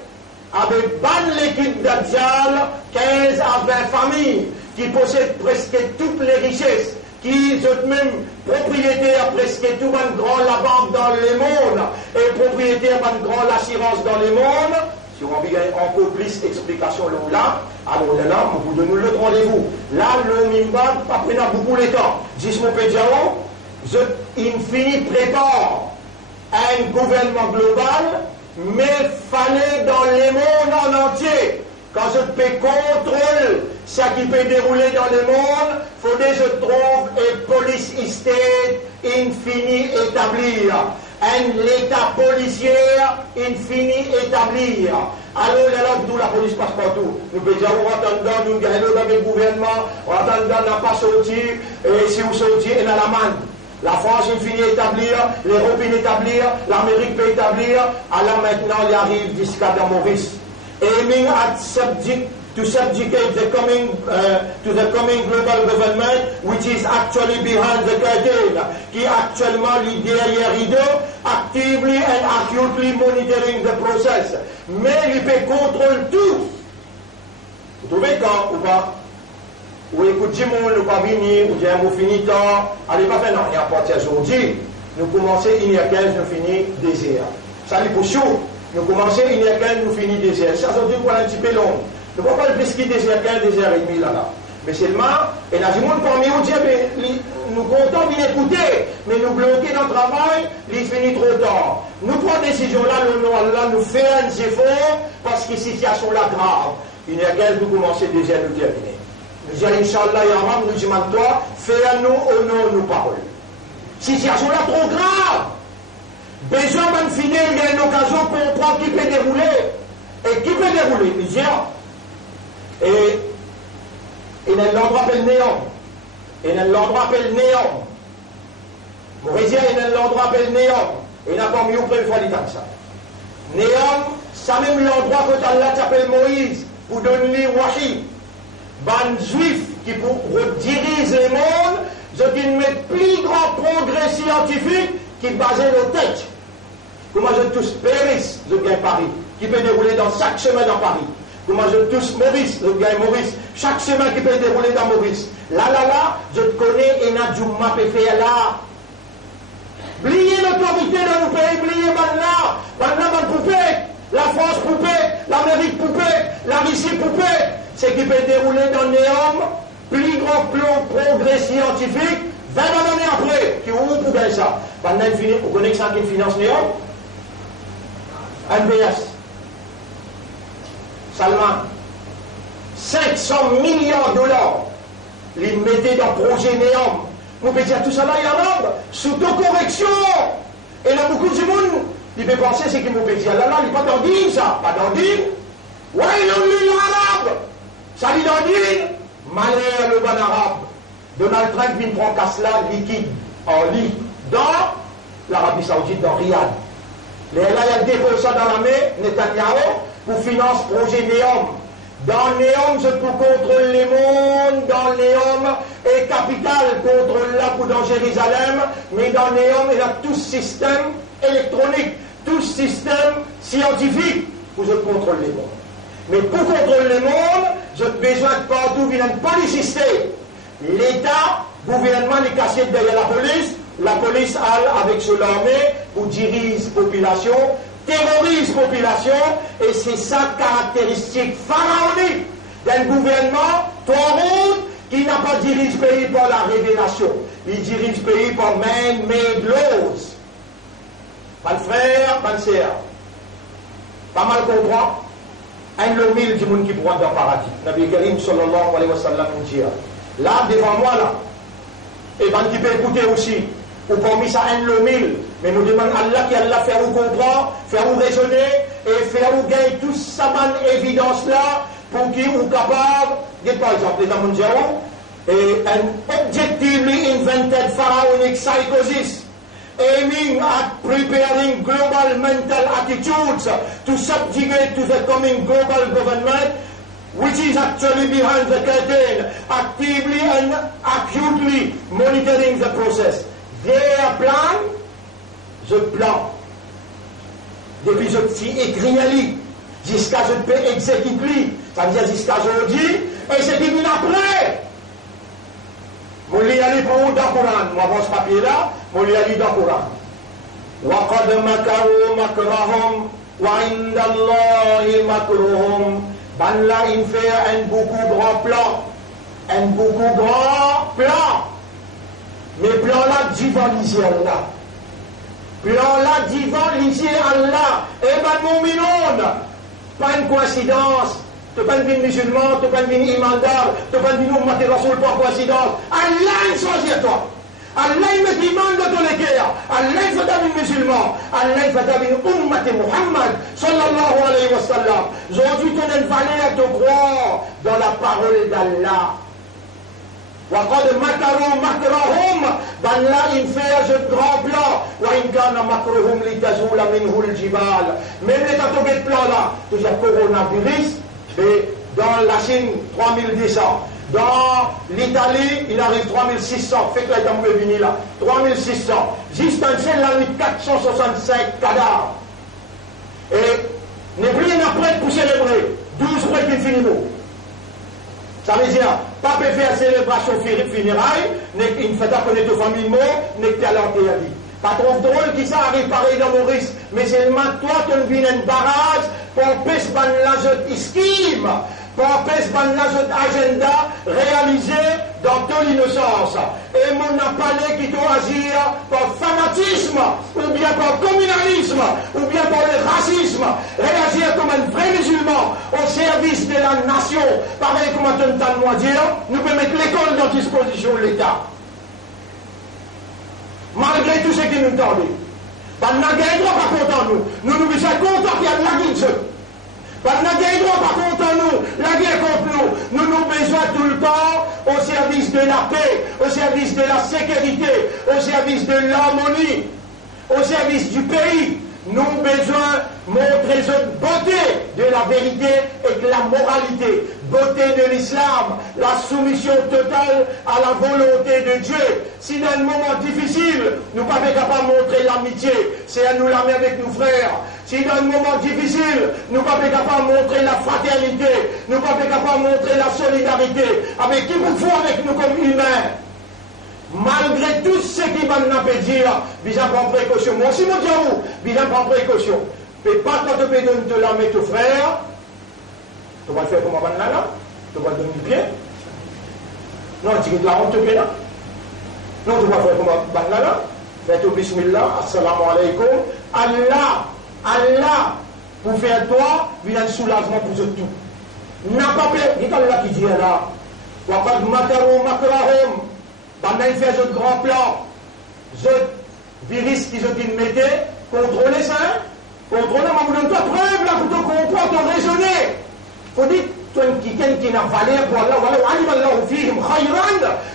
avec ban l'équipe Dajjal, 15 à 20 familles, qui possèdent presque toutes les richesses, qui sont même propriétaires presque tout un grand la banque dans le monde, et propriétaires d'un grand l'assurance dans le monde. Si on veut encore plus d'explications là, alors là, vous donnez le rendez-vous. Là, le Mimban, pas prendre beaucoup de temps. Dis-moi, Pédiao, il finit prépare un gouvernement global, mais fallait dans le monde en entier. Quand je peux contrôler ce qui peut dérouler dans le monde, il faut que je trouve une police state infini établir. L'État policier infini établir. Alors, là, d'où la police passe partout. Nous déjà on attend nous gagnons dans le gouvernement, on attend n'a pas sorti, et si vous sortez, il y a la manne. La France infini établir, l'Europe établir, l'Amérique peut établir, alors maintenant, il arrive jusqu'à Maurice. Aiming at to subjugate the coming to the coming global government, which is actually behind the curtain, qui est actuellement derrière rideau, actively and acutely monitoring the process. Mais il peut contrôler tout. Vous trouvez quand ou pas? Ou écoutez mon ou pas venir, ou bien vous finissez temps, allez pas faire non, rien à partir aujourd'hui. Nous commençons 1h15, nous finissons désert. Ça les pour chaud. Nous commençons 1h15, nous finissons désert. Ça veut dire qu'on a un petit peu long. Nous ne pouvons pas le plus quitter désert 15, désert et demi là-bas. Mais seulement, et là, du monde parmi nous dit, nous comptons bien écouter, mais nous bloquer dans le travail, il finit trop tard. Nous prenons une décision là, le nom Allah nous fait un effort, parce que la situation là grave. 1h15, nous commençons désert, nous terminer. Nous disons, Inch'Allah, Yahram, nous disons, toi, fais-nous au nom de nos paroles. Situation là trop grave. Besoin d'en finir, il y a une occasion pour comprendre qui peut dérouler. Et qui peut dérouler? Il dit, et il y a l'endroit appelé Néom. Il y a l'endroit appelé Néom. Maurizien, il y a l'endroit appelé Néom. Il n'y a pas mieux pour une fois dit comme ça. Néom, ça même l'endroit que Allah s'appelle Moïse pour donner Wahi. Ban juif qui pour diriger le monde, je dis mettre plus grand progrès scientifique qui basé le tête. Comment je touche Paris, je gagne Paris, qui peut dérouler dans chaque chemin dans Paris. Comment je touche Maurice, je gagne Maurice, chaque chemin qui peut dérouler dans Maurice. Là, je te connais et n'a Djouma peut faire là. Oubliez l'autorité dans nos pays, oubliez là, poupée, la France poupée, l'Amérique poupée, la Russie poupée. Ce qui peut dérouler dans Néom, plus grand plan progrès scientifique, 20 années après, qui ouvre pour gagner ça. Pendant vous connaissez ça qui finance Néom? NBS. Salman. 500 milliards de dollars. Ils mettaient dans le projet Néom. Vous pouvez dire tout ça là, il y a sous correction. Et là, beaucoup de monde, il peut penser, c'est qu'il vous peut dire là, il n'est pas d'andine, ça. Pas d'andine. Ouais, il est l'arabe. Ça dit d'andine. Malheur le bon arabe. Donald Trump vient prendre Kasla liquide en lit dans l'Arabie Saoudite, dans Riyad. Là, il a déposé ça dans la main, Netanyahu, pour financer le projet Néom. Dans Néom, je peux contrôler les mondes, dans Néom, et capitale contrôle là pour dans Jérusalem, mais dans Néom, il y a tout système électronique, tout système scientifique pour je contrôle les mondes. Mais pour contrôler les mondes, j'ai besoin de partout, il y a une policité. L'État, gouvernement, est caché derrière la police avec son armée pour diriger la population, terrorise la population, et c'est sa caractéristique pharaonique d'un gouvernement, qui n'a pas dirigé le pays par la révélation, il dirige le pays par man-made laws. Pas le frère, pas le sœur. Pas mal comprendre. Un lomil du monde qui pourra dans le paradis. Nabi Karim sallallahu alayhi wa sallam nous dit. Là, devant moi, là, et ben qui peut écouter aussi, ou parmi ça un lomil, mais nous demandons à Allah qui Allah faire vous comprendre, faire vous raisonner, et faire vous gagner toute sa bonne évidence là, pour qui vous capable, dites par exemple, les Tamundiaou, et un objectively invented pharaonic psychosis, aiming at preparing global mental attitudes to subjugate to the coming global government, which is actually behind the curtain, actively and acutely monitoring the process. Their plan, the plan. Depuis je suis écrit à lui, jusqu'à je peux exécuter, ça veut dire jusqu'à aujourd'hui, et c'est qui vient après. Je vais aller pour dans le Coran, moi je ce papier là, je vais aller dans le Coran. وَقَدْ مَكَرُوا مَكْرَهُمْ وَعِنْدَ اللَّهِ مَكْرُهُمْ. Ben là, il fait un beaucoup grand plan. Un beaucoup grand plan. Mais plan là, divalisé Allah. Plan là, divalisé Allah. Et ben, mon minone, pas une coïncidence. Tu n'es pas une musulman, tu n'es pas une imandar, tu n'es pas une ummati rasoul par coïncidence. Allah, il choisit toi. Allah, il me demande de ton équerre. Allah, il fait un musulman. Allah, il fait une ummati Muhammad, sallallahu alayhi wa sallam. Aujourd'hui, tu as une valeur de croire dans la parole d'Allah. وَقَدْ مَكَرُوا مَكْرَهُمْ. Ben là, il fait un grand plan. وَإِنْ كَانَ مَكْرُهُمْ لِتَزُولَ مِنْهُ الْجِبَالِ. Même les catégories de plan là, tout ce coronavirus, et dans la Chine, 3200. Dans l'Italie, il arrive 3600. Fait que là, il est venu là. 3600. Juste un seul, la nuit, 465 cadavres. Et n'est plus rien après pour célébrer. 12 mois qui finit. Ça veut dire, pas faire célébration funérailles, n'est qu'il fait connaître aux familles mortes, n'est qu'il y a l'antérieur. Pas trop drôle qui ça arrive pareil dans Maurice, mais c'est le toi qui viens un barrage pour empêcher l'agent esquive, pour empêcher l'agent agenda réalisé dans toute l'innocence. Et mon appelé qui doit agir par fanatisme, ou bien par communalisme, ou bien par le racisme, réagir comme un vrai musulman au service de la nation, pareil comme on entend moi dire, nous pouvons mettre l'école dans disposition de l'État. Malgré tout ce qui nous tendent. Pas de droit pas content nous. Nous sommes contents qu'il y a de la guerre. Pas de droit pas content nous. La guerre contre nous. Nous avons besoin tout le temps au service de la paix, au service de la sécurité, au service de l'harmonie, au service du pays. Nous avons besoin de montrer cette beauté de la vérité et de la moralité, beauté de l'islam, la soumission totale à la volonté de Dieu. Si dans un moment difficile, nous ne sommes pas capables de montrer l'amitié, c'est à nous la mettre avec nos frères. Si dans un moment difficile, nous ne sommes pas capables de montrer la fraternité, nous ne sommes pas capables de montrer la solidarité, avec qui vous faut avec nous comme humains. Malgré tout ce qui va nous dire, bien prendre précaution. Moi aussi, mon Dieu, bien prendre précaution. Mais pas quand tu peux donner la mettre au frère, tu vas le faire comme un banana, tu vas le donner du pied. Non, tu vas la honte de pied là. Non, tu vas faire comme un banana. Fais-toi bismillah, assalamu alaikum. Allah, pour faire toi, il y a un soulagement pour tout. N'a pas peur, dit Allah qui dit là. وَقَدْ مَكَرُوا مَكْرَهُمْ. Pendant qu'il fait ce grand plan, ce virus qu'ils ont mettait, contrôler ça, contrôler, mais vous donne pas preuve là pour te comprendre, pour raisonner. Il faut dire, quelqu'un qui n'a valeur pour Allah,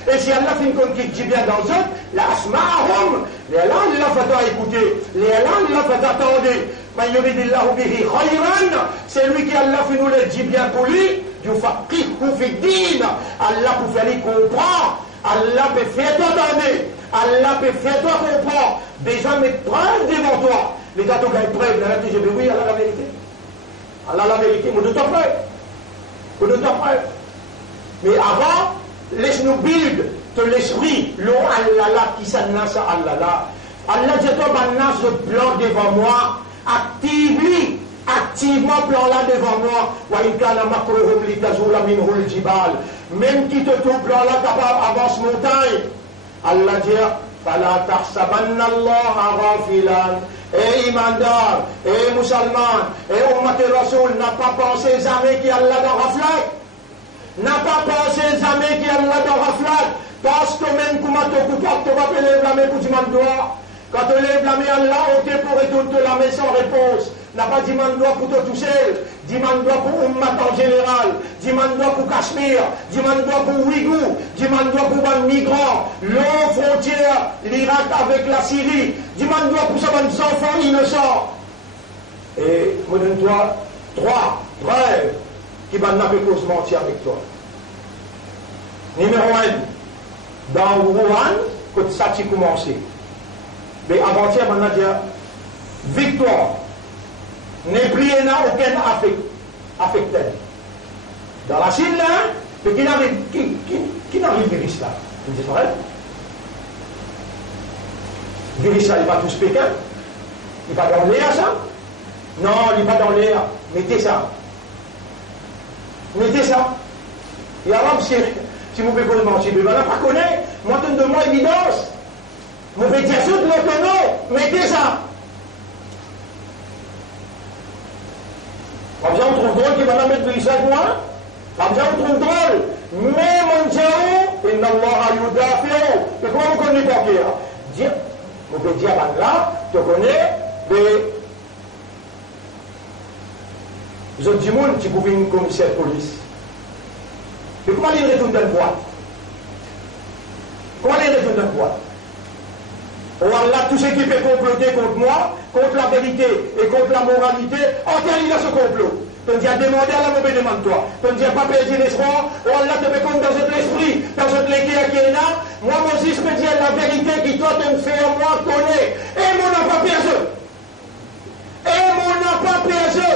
et si Allah fait une qui dit bien dans eux, la asma'ahum, les Allah, il a fait écouter, les Allah, il a fait attendre. Mais yuridillahu bihi khayran, c'est lui qui Allah fait nous le dit bien pour lui, yufaqihu fi din, Allah pour faire lui comprendre. Allah peut faire toi donner, Allah peut faire toi comprendre, déjà mettre preuve devant toi. Les gars, tu gagnes preuve, là, tu dis, oui, Allah la vérité. Allah la vérité, mais de ta preuve. De ta preuve. Mais avant, laisse-nous build de l'esprit, l'eau Allah là, qui s'annonce à Allah là. Allah dit, toi, maintenant, ce plan devant moi, activement plan là devant moi. Même qui te trouve plan là capable avance montagne. Allah dit fala tahsabanna Allah ghafilan. Et imandar, et musulman, et ummat rasoul n'a pas pensé jamais qu'il Allah dans raflat. N'a pas pensé jamais qu'il Allah dans raflat. Parce que même comment tu coupable, tu vas pas lever la main pour dire droit. Quand tu lèves la main à Allah, ok pour retourner la main sans réponse. N'a pas dit droit pour te toucher, dit droit pour Ummat en général, dit droit pour Cachemire, dit droit pour Ouïghour, dit droit pour les migrants, l'eau frontière, l'Irak avec la Syrie, dit droit pour ça, les enfants innocents. Et, me donne-toi 3 preuves qui va n'a pas cause mentir avec toi. Numéro 1, dans Wuhan, quand ça a commencé. Mais avant-hier, on a dit victoire. N'est plus aucun affecté. Dans la Chine, là, mais qui n'arrive virus là? Vous dites vrai? Virus là, il va tous Pékin. Il va dans l'air, ça? Non, il va dans l'air. Mettez ça. Mettez ça. Et alors, si vous pouvez vous mentir, mais voilà, pas connaître. Moi, donne de moi évidence. Vous pouvez dire ça de l'autonom. Mettez ça. Comme ça, on trouve drôle qu'il va mettre virus avec moi. Comme ça, on trouve drôle. Mais mon Dieu, inna Allah yudafi'u. Mais comment vous connaissez pas dire? Vous pouvez dire là, tu connais, mais vous avez du monde qui pouvait une commissaire de police. Mais comment il retourne dans le bois? Comment il retourne dans le bois? Allah, tout ce qui peut comploter contre moi, contre la vérité et contre la moralité, il a ce complot. Tu dis à demander à la mauvaise demande-toi. Tu dis à pas perdre l'espoir, Allah te met comme dans cet esprit, dans cette légué qui est là. Moi, Moses me dit la vérité qui toi te fait à moi connaît. Et mon n'a pas perdu. Et mon n'a pas perdu.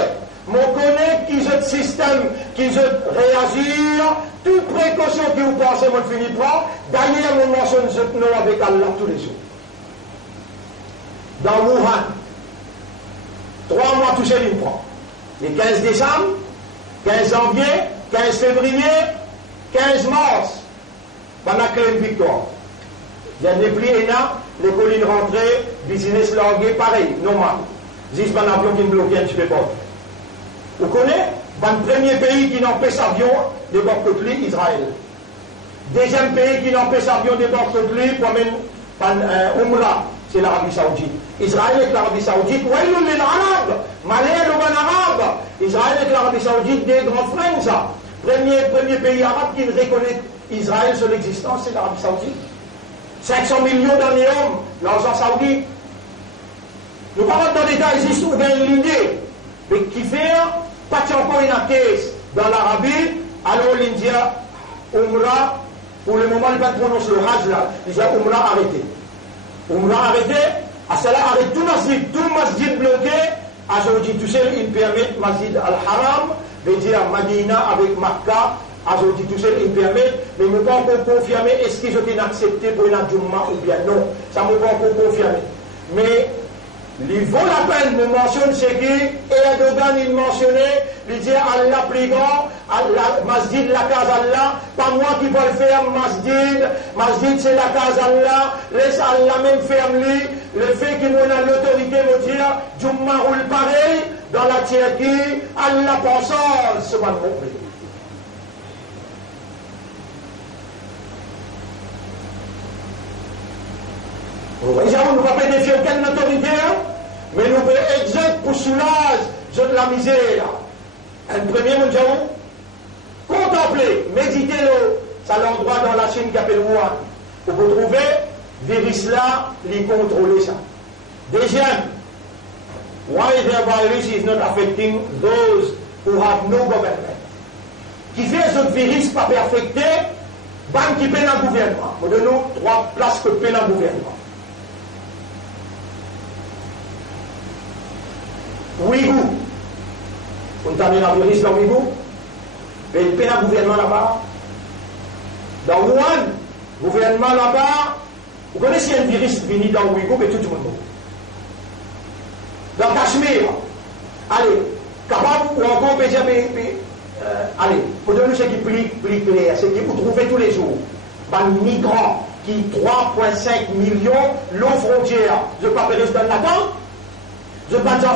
Mon connaît qui ce système, qui se réagir, toute précaution que vous pensez, mon finit pas. D'ailleurs, mon mentionne ce nom avec Allah tous les jours. Dans Wuhan, 3 mois touché d'une fois. Les 15 décembre, 15 janvier, 15 février, 15 mars, on a créé une victoire. Il y a des plis et là, les collines rentrées, business langué, pareil, normal. Juste on a bloqué un petit peu pas. Vous connaissez, le premier pays qui n'empêche avion de bord de pli, Israël. Deuxième pays qui n'empêche avion de bord de pli, pour même Umrah, c'est l'Arabie Saoudite. Israël avec l'Arabie Saoudite, ouais, il est l'arabe, malais, le arabe. Israël avec l'Arabie Saoudite, des grands frères, ça. Premier pays arabe qui reconnaît Israël sur l'existence, c'est l'Arabie Saoudite. 500 millions d'années-hommes, l'argent saoudite. Nous parlons dans les détails ici, on gagne l'idée. Mais qui fait, pas encore une caisse dans l'Arabie, alors l'India, Umrah, pour le moment, il va prononcer le Hajj là. Il dit Umrah arrêté. Umrah arrêté, à cela arrête tout masjid bloqué, à Saoudi tout seul, il permet Masjid al-Haram, veut dire Madina avec Makkah, à Saoudi tout seul, il permet, mais ne pas encore confirmer est-ce qu'ils ont été acceptés pour une Jumma ou bien non. Ça ne peut pas encore confirmer. Mais il vaut la peine de mentionner ce qui Erdogan il mentionnait, il dit Allah plus grand, Allah, Masjid la case Allah, pas moi qui peux le faire, Masjid c'est la case Allah, laisse Allah même ferme lui, le fait qu'il a l'autorité me dire, Jumma roule pareil, dans la Turquie, Allah pensant, ce va le nous ne pouvons pas défier aucune autorité, mais nous pouvons exercer pour soulager de la misère. Un premier, nous disons, contempler, méditez-le. C'est l'endroit dans la Chine qui s'appelle Wuhan. Où vous trouvez, virus là, les contrôler ça. Deuxième, why the virus is not affecting those who have no government? Qui fait ce virus pas affecté, ban qui paie le gouvernement. Nous donnons 3 places que paie le gouvernement. Ouïghour, on a mis la virus dans Ouïghour, mais il paie le gouvernement là-bas. Dans Wuhan, le gouvernement là-bas, vous connaissez un virus venu dans Ouïghour, mais tout le monde. Dans Cachemire, allez, capable ou encore on peut dire, allez, pour donner ce qui est plus clair, c'est que vous trouvez tous les jours, des migrants qui 3,5 millions, l'eau frontière, je ne peux pas rester dans l'attente. Je ne peux pas dire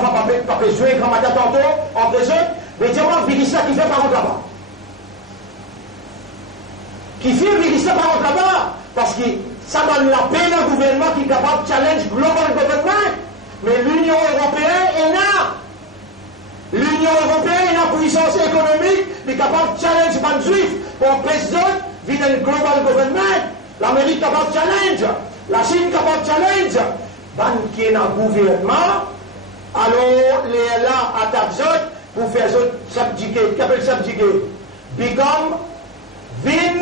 pas jouer grand matin tantôt, en présent, mais dis-moi, Vilissa qui fait par contre là-bas. Qui fait Vilissa par contre là-bas, parce que ça donne la peine au gouvernement qui est capable de challenge global government. Mais l'Union européenne est là. L'Union européenne est en puissance économique, elle est capable de challenge les juifs pour président, via le global government. L'Amérique est capable de challenge. La Chine est capable de challenge. Ban qui est dans le gouvernement, alors les là attaquent pour faire s'abdiquer. Qu'est-ce qu'appelle s'abdiquer? Become, vin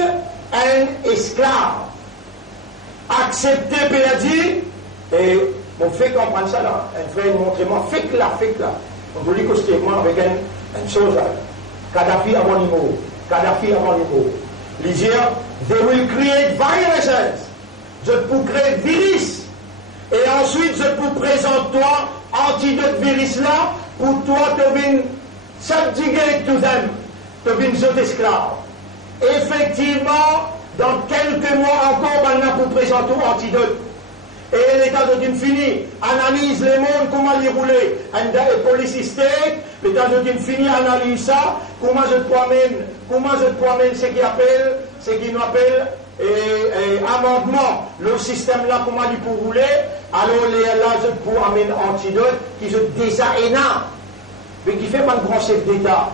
un esclave. Accepter, perdu, et on fait comprendre ça là. Un frère, montrez-moi, faites là. On doit lui coster moi avec une chose là. Kadhafi à mon niveau. Les dire, they will create viruses. Je peux créer virus. Et ensuite, je peux présenter toi antidote virus là pour toi te venir subjuguer to them, te venir autres esclaves. Effectivement, dans quelques mois encore, on a pour présenter antidote. Et l'État de fini analyse les mondes, comment les rouler. And the policy state, l'État de fini analyse ça, comment je te promène ce qui nous appelle amendement, le système là, comment il peut rouler, alors là, je peux amener antidote qui se désaéna. Mais qui fait pas un grand chef d'État,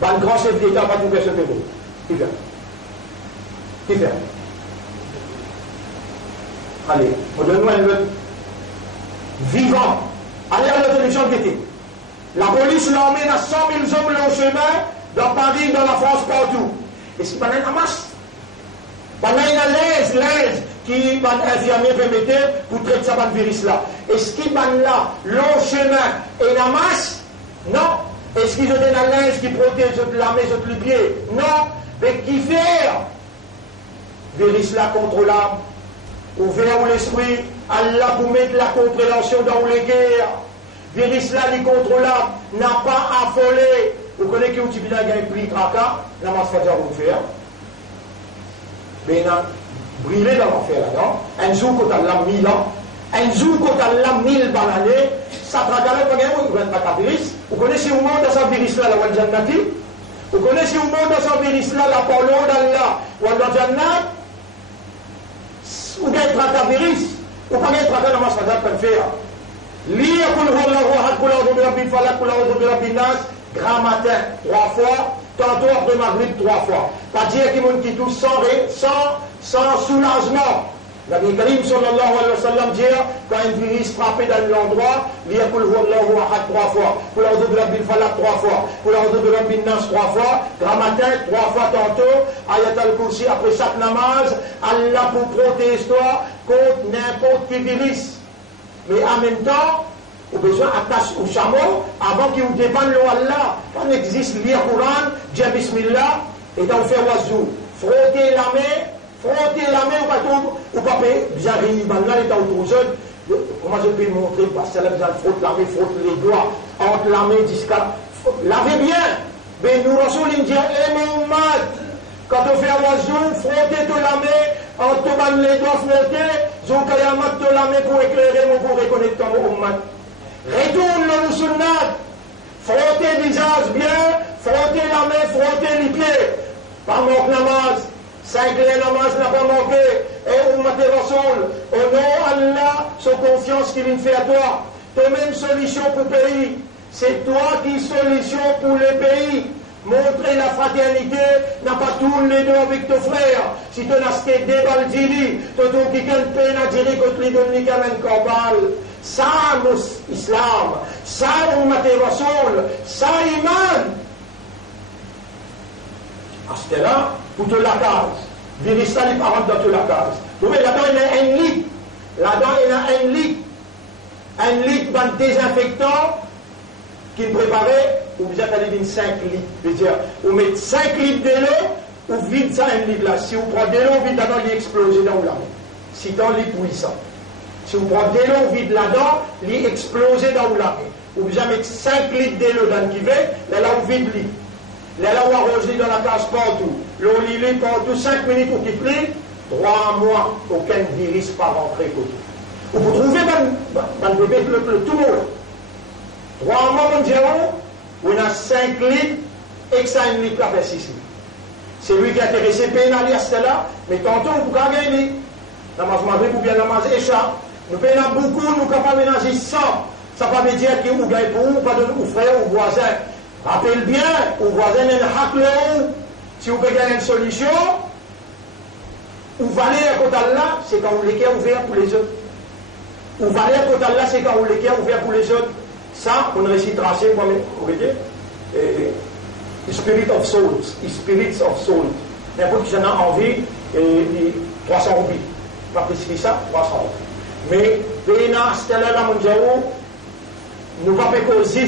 pas tout faire ce que vous. Qui fait? Allez, donne-moi un autre vivant. Allez à l'introduction de l'été. La police l'emmène à 100 000 hommes au chemin, dans Paris, dans la France, partout. Et c'est pas un masse. Pas un l'aise qui va infirmier permettre pour traiter ça virus là. Est-ce qu'il va là, long chemin et la masse? Non. Est-ce qu'ils ont un linge qui protège la maison de pied? Non. Mais qui fait? Virus là contrôlable. Ouvert où l'esprit, Allah pour mettre la compréhension dans les guerres. Virus là, l'incontrôlable, n'a pas affolé. Vous connaissez que vous avez un prix tracas, la masse va vous faire. Mais il a brûlé dans l'enfer là-dedans. Un jour, quand Allah 1000 ans, un jour, quand Allah 1000 bananes, ça tracale pas gagner, vous avez un virus. Vous connaissez au monde dans ce virus là, la Wajannati? Vous connaissez au monde dans ce virus là, la parole d'Allah, Wajannat? Ou bien traquer virus, ou pas bien traquer dans ma salle de faire. Lire pour le grand matin 3 fois, tantôt après Maghrib 3 fois. Pas dire qu'il y a des gens qui touchent sans soulagement. Nabi Karim sallallahu alayhi wa sallam dit quand un virus frappé dans l'endroit, lire pour le 3 fois, pour l'ordre de la Bilfalak 3 fois, pour l'ordre de la Binnas 3 fois, grand matin 3 fois tantôt, ayat al-Kursi après chaque namaz, Allah pour protéger toi contre n'importe quel virus. Mais en même temps, au besoin attache au chameau avant qu'il vous dépende l'eau Allah. Quand il existe lire Coran, dire Bismillah, et dans le faire wazou, frotter la main, ou pas bien arrive, là, il est autour de comment je peux montrer, parce que là, frotte la main, frotte les doigts, entre la main, jusqu'à. Lavez bien, mais nous recevons l'Indien, quand on fait un wazou, frottez toute la main, en tombant les doigts, frottez, Zoukayama de la main pour éclairer, pour reconnaître ton ummat. Retourne le musulman, frottez le visage bien, frottez la main, frottez les pieds. Pas manque namaz, 5 les namaz n'a pas manqué. Et ummat et Rasoul, au nom Allah, sans confiance qu'il vient faire à toi. Toi même solution pour le pays. C'est toi qui solution pour le pays. Montrer la fraternité, n'a pas tourné les deux avec ton frère. Si tu n'as que des balles d'ili, tu as quelqu'un peine à dire que tu donnes les gamins corbal. Ça, l'islam, ça, ummat et Rasoul, ça, iman. À ce là, pour te la case. Virus les parents dans te la case. Vous voyez, là-dedans, il y a un lit. Là-dedans, il y a un lit. Un lit d'un désinfectant qu'il préparait. Ou vous allez dire 5 litres. C'est-à-dire, vous mettez 5 litres de l'eau, vous videz ça un litre là. Si vous prenez de l'eau, vous videz là-dedans, il explose dans la main. Si dans le lit puissant. Si vous prenez de l'eau, vous videz là-dedans, il explose dans la main. Vous allez mettre 5 litres de l'eau dans le kivé, là vous videz le lit. Là vous arrosez dans la case partout. L'eau lit partout, 5 minutes pour qu'il plie, 3 mois, aucun virus pas rentré côté. Vous trouvez dans le bébé tout le monde. 3 mois, mon Dieu, on a 5 litres et que ça a 1 litre à faire 6 litres. C'est lui qui a intéressé pénal à cela, là, mais tantôt vous pouvez gagner. Namaz Maghrib ou bien namaz Écha. Nous payons beaucoup, nous sommes capables de ménager 100. Ça ne veut pas dire que vous gagnez pour vous, pas de vous frère ou voisin. Rappelez bien, au voisin, il y a un hack là-haut. Si vous pouvez gagner une solution, ou valer à côté de là, c'est quand vous l'équerre ouvert pour les autres. Ou valer à côté de là, c'est quand vous l'équerre ouvert pour les autres. Ça, on réussit à tracer, vous voyez. Spirit of Souls, Spirits of Souls. N'importe qui j'en a envie, 300 roupies. Pas plus que ça, 300 roupies. Mais, Péna, Stella, la Mondiao, nous pas causer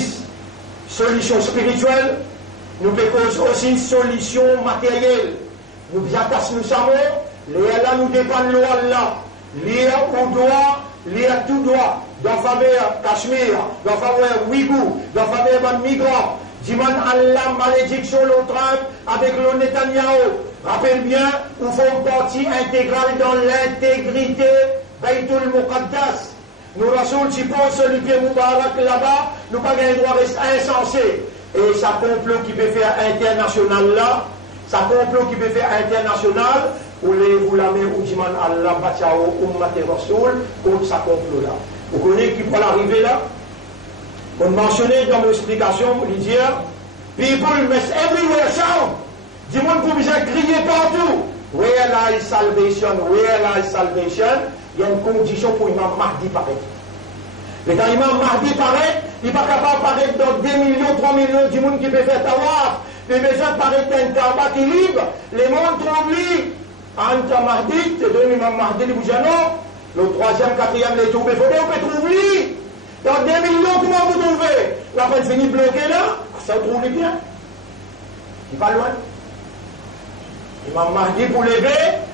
solution spirituelle, nous causer aussi solution matérielle. Nous bien parce que nous savons, les là nous dépendent de Allah. Lié au droit, lié à tout droit. Dans faveur Cachemire, dans faveur Ouïghour, dans faveur des migrants. Diman Allah, malédiction le Trump avec le Netanyahu. Rappelle bien, nous faisons partie intégrale dans l'intégrité Baytul Muqaddas. Nous Rasoul, si pour celui qui est Moubarak là-bas, nous pas le droit de rester insensé. Et ça complot qui peut faire international là, ça complot qui peut faire international, ou les vous la mer ou Diman Allah, Bachao, Ummat et Rasoul, contre ça complot là. Vous connaissez qui peut l'arriver là? On mentionnait dans mon explication, pour lui dire, people must everywhere shout. Du monde pour bien crier partout. Realize salvation, realize salvation. Il y a une condition pour l'imam Mahdi paraître. Mais quand l'imam Mahdi paraît, il n'est pas capable de paraître dans 2 millions, 3 millions du monde qui peut faire tawaf. Il a besoin de paraître dans un Kaaba qui est libre. Les mondes trouvent libre. Anta Mahdi, c'est de l'imam Mahdi, il vous dit non. Le 3e, 4e, les trouvés, il faut bien qu'on trouve libre. Dans 2 millions, comment vous trouvez? La fin finit bloquée là, ça trouve bien. Il va loin. Imam Mahdi pour lever,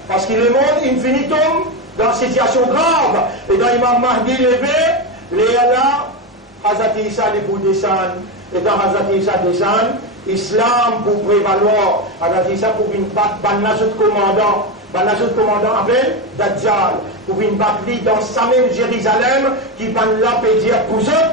parce qu'il est monde infinitum dans une situation grave. Et dans Imam Mahdi levé, les là, Hazrat Isa pour descendre. Et dans Hazrat Isa descendre, Islam pour prévaloir. Hazrat Isa pour une battre, Banazut commandant. Banazut commandant appelle Dajjal. Pour une battre dans sa même Jérusalem, qui va là pédir pour eux,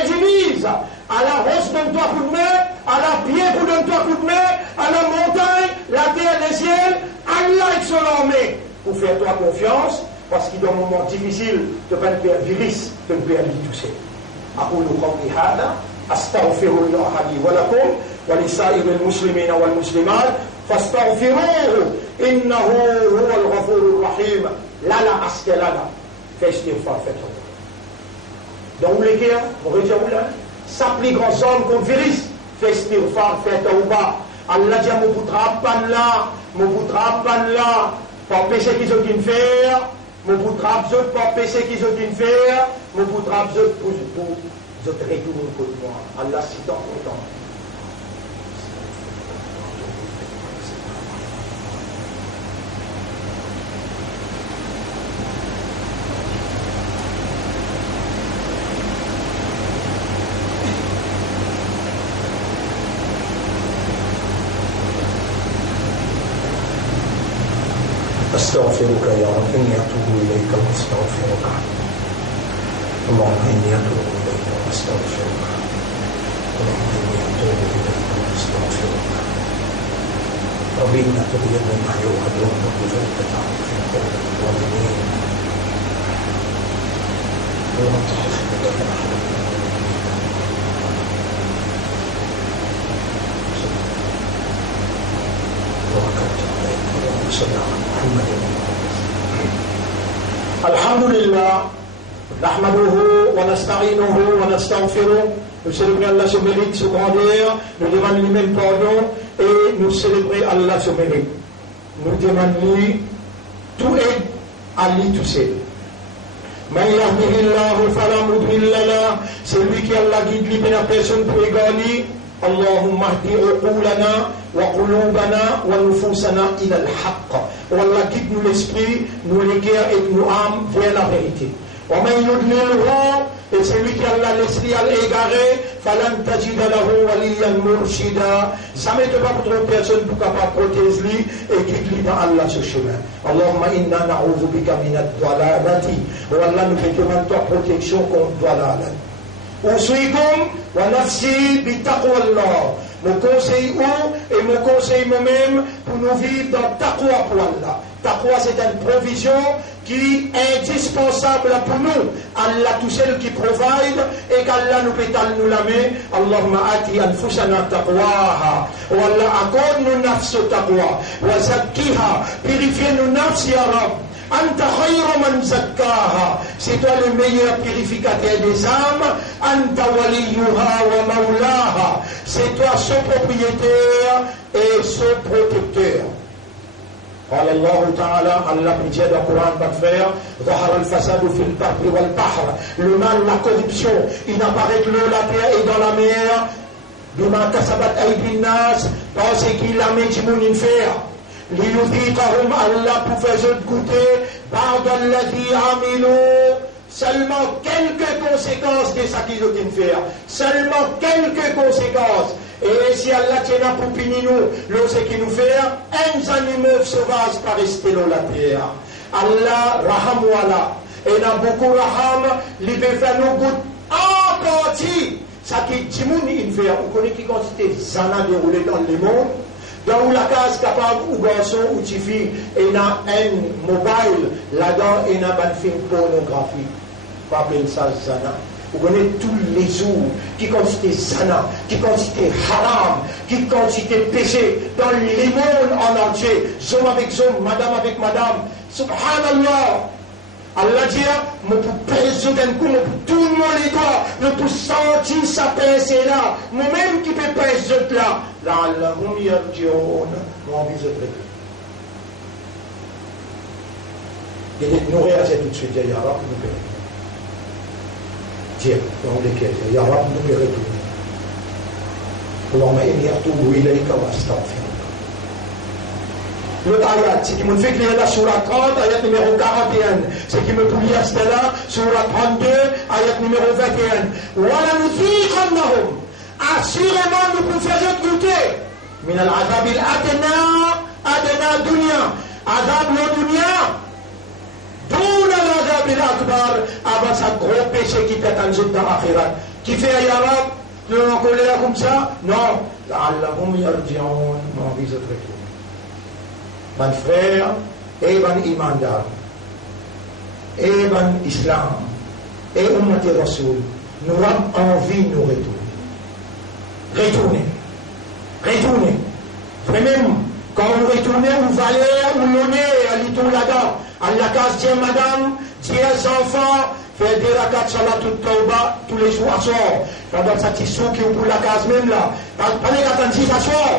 indivise. À la roche donne-toi coup de main, à la pierre pour donne-toi coup de main, à la montagne, la terre, les ciels, Allah est son armée. Pour faire toi confiance, parce qu'il dans un moment difficile, tu ne peux pas faire virus, tu ne peux pas tout seul. أقول قولي هذا أستغفر الله لي ولكم ولسائر المسلمين والمسلمات فاستغفروه إنه هو الغفور الرحيم لا لا أستلنا فاستغفار فتح dans les cas, on retient où là? Ça plus grand somme qu'on virus, fait istighfar, fait tauba. Allah dit, mon poutra pan là, mon poutra pan là, pour péché qu'ils ont dû faire, mon poutra zot pour péché qu'ils ont dû faire, mon poutra zot pour zot retourner pour moi. Allah s'y tant content. أستغفرك يا رب إني أتوب إليك وأستغفرك اللهم إني أتوب إليك وأستغفرك اللهم إني أتوب إليك وأستغفرك ربي إنك تبين ما يوعدون وتزيد تعرف في قول الظالمين اللهم تحفظك برحمتك الحمد لله نحمده ونستعينه ونستغفره. Nous célébrons Allah son mérite, son grandeur, nous demandons lui-même pardon et nous célébrons Allah son mérite. Nous demandons lui tout aide à lui tout seul. Man yahdihillahu fala mudilla lahu, celui qui Allah guide lui, mais la personne pour égaler. اللهم اهد عقولنا وقلوبنا ونفوسنا الى الحق. والله guide nous l'esprit, nous les cœurs et nos âmes vers la vérité. ومن يضلله, et celui qui Allah l'esprit à l'égaré, فلن تجد له وليا مرشدا. Ça ne met pas pour une personne pour capable protéger lui et guide lui dans Allah ce chemin. اللهم إنا نعوذ بك من الضلالة. والله nous te demandons ta protection contre ضلالة. أوصيكم ونفسي بتقوى الله. Mon conseil et mon conseil moi-même pour nous vivre dans taqwa pour Allah. Taqwa, c'est une provision qui est indispensable pour nous. Allah tout seul qui provide et qu'Allah nous pétale nous la main. Allahumma ati anfusana taqwaha. Wa Allah accorde nous nafs taqwa. Wa zakkiha. Purifiez nous nafs ya Rab. Anta khayra man zakkaha. C'est toi le meilleur purificateur des âmes. Anta waliyuha wa maulaha. C'est toi son propriétaire et son protecteur. قال الله تعالى الله dit dans le Coran par frère ظهر الفساد في البر والبحر le mal la corruption il apparaît que l'eau la terre et dans la mer بما كسبت أيدي الناس parce qu'il a mis du monde faire ليذيقهم الله pour faire goûter بعض الذي عملوا seulement quelques conséquences de ça qu'ils ont fait seulement quelques conséquences. Et si Allah tient pour punir nous, l'ose qui nous fait, un animal sauvage par rester dans la terre. Allah, raham wala. Et il a beaucoup raham, il veut faire nous goûter en partie. Ça qui dit, il fait, vous connaissez qui quantité zana déroulé dans le monde, dans la case capable, ou garçon, ou petite fille, et il a un mobile, là-dedans, et il a un film pornographique. Pas appeler ça zana. Vous connaissez tous les jours, qui quantité zana, qui quantité haram, qui quantité péché, dans les mondes en entier, homme avec homme, madame avec madame. Subhanallah. Allah dit, je peux peser d'un coup, je peux tout le monde les doigts, je peux sentir sa pensée là, moi-même qui peux peser là. Là, Allah, je vais dire, moi, je vais dire. Et nous réagissons tout de suite, il y a un nous payons. Tiens, dans lesquels il y a un nous payons tout. Allahumma inni atubu ilayka wa astaghfiruka. Le ayat, c'est qui me fait lire la surah 30, ayat numéro 41. C'est qui me peut lire cela, surah 32, ayat numéro 21. Voilà nous fiqannahum. Assurément, nous pouvons faire goûter. Min al-adab al-adna dunya. Adab le dunya. D'où l'adab al-akbar. Avant ça, gros péché qui fait un jour dans l'akhirat. Qui fait un yarab, nous l'en colère comme ça? Non. Allahum yarji'un. Non, ils ont retourné. Mon frère, et mon imandar, et mon islam, et Ummat Rasoul, nous avons envie de nous retourner. Retourner. Même quand vous retournez, vous allez, vous l'honnez, à l'itour là-dedans. À la case, tiens madame, tiens enfants, faire des rakats salatul tauba tous les jours à soir. Pendant ça, petit sou qui est pour la case même là. Pas les attendre à soir.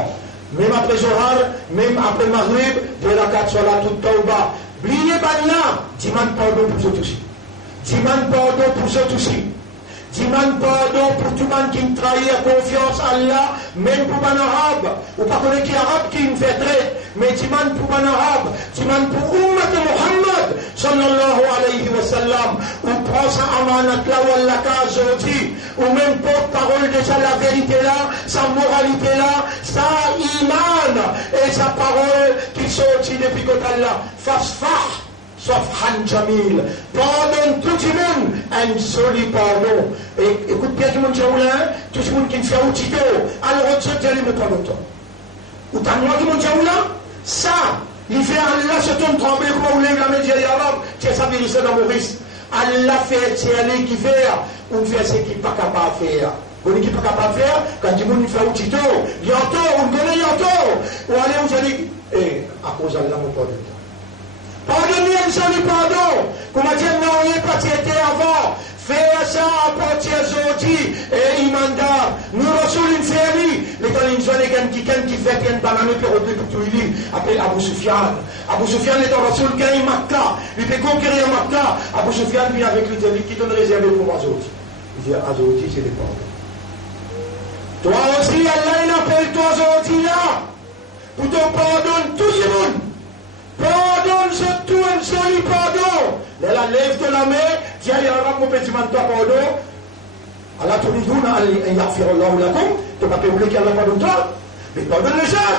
Même après Zohar, même après Maghrib, de la 4 salatul tauba. Bliez pas là, demande pardon pour eux aussi. Demande pardon pour eux aussi. Demande pardon pour tout le monde qui me trahit à confiance à Allah, même pour un arabe. Ou pas connaître qui arabe qui me fait traite, mais demande pour un arabe, demande pour Ummat Muhammad, sallallahu alayhi wa sallam, ou prend sa amanat là ou Allah case aujourd'hui, ou même porte-parole déjà la vérité là, sa moralité là, sa iman, et sa parole qui sortit depuis côté Allah. Fasfah. Sauf Han Jamil. Pardonne tout le monde. Un joli pardon. Et écoute bien tout le monde, tout le monde qui me fait un petit dos. Alors, tu te dis, mais pas longtemps. Ou t'as moi qui me dit, ça, il fait Allah se tourne trembler, comme vous voulez, la média arabe, tu as savé ça dans Maurice. Allah fait, c'est Allah qui fait, ou fait ce qu'il n'est pas capable de faire. Vous n'êtes pas capable de faire, quand tu me fait un petit dos, yanto, on connaît yanto. Ou allez, vous allez, et à cause d'Allah, mon pardon. Pardonnez un seul pardon. Comme a dit, non, il n'est pas été avant. Faire ça à partir d'aujourd'hui. Et imandar. Nous recevons une féerie. Les gens, ils ont quelqu'un qui fait une banane qui revient pour tout il appelle Abu Sufyan. Abu Sufyan est en Rasoul qui a Makkah. Il peut conquérir Makkah. Abu Sufyan vient avec lui qui donne réservé pour Azoti. Il dit, Azoti, c'est les pardons. Toi aussi, Allah, il appelle toi Azoti là. Pour te pardonner tout le monde. Pardonne tout un seul pardon. Là, lève de la main, tiens, il y a un rapport petit man pardon. Allah te dit, il y a fait Allah ou la com, tu n'as pas oublié qu'il y a un pardon toi. Mais pardonne les gens.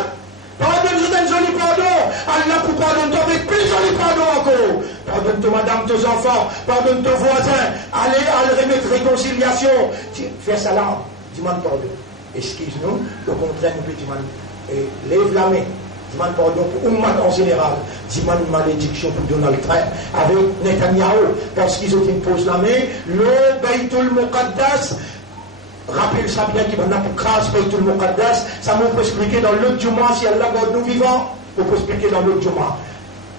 Pardonne un joli pardon. Allah pour pardonner toi avec plus joli pardon encore. Pardonne tes madame, tes enfants, pardonne tes voisins. Allez remettre réconciliation. Fais ça là, demande pardon. Excuse-nous, au contraire, nous petit man, lève la main. demande pardon pour Ummat en général, demande malédiction pour Donald Trump avec Netanyahu, parce qu'ils ont imposé la main, le Baytul Muqaddas. Rappelle ça bien qu'il va n'a pas crasse Baytul Muqaddas, ça m'a expliqué dans l'autre Juma, si Allah garde nous vivants, on peut expliquer dans l'autre Juma.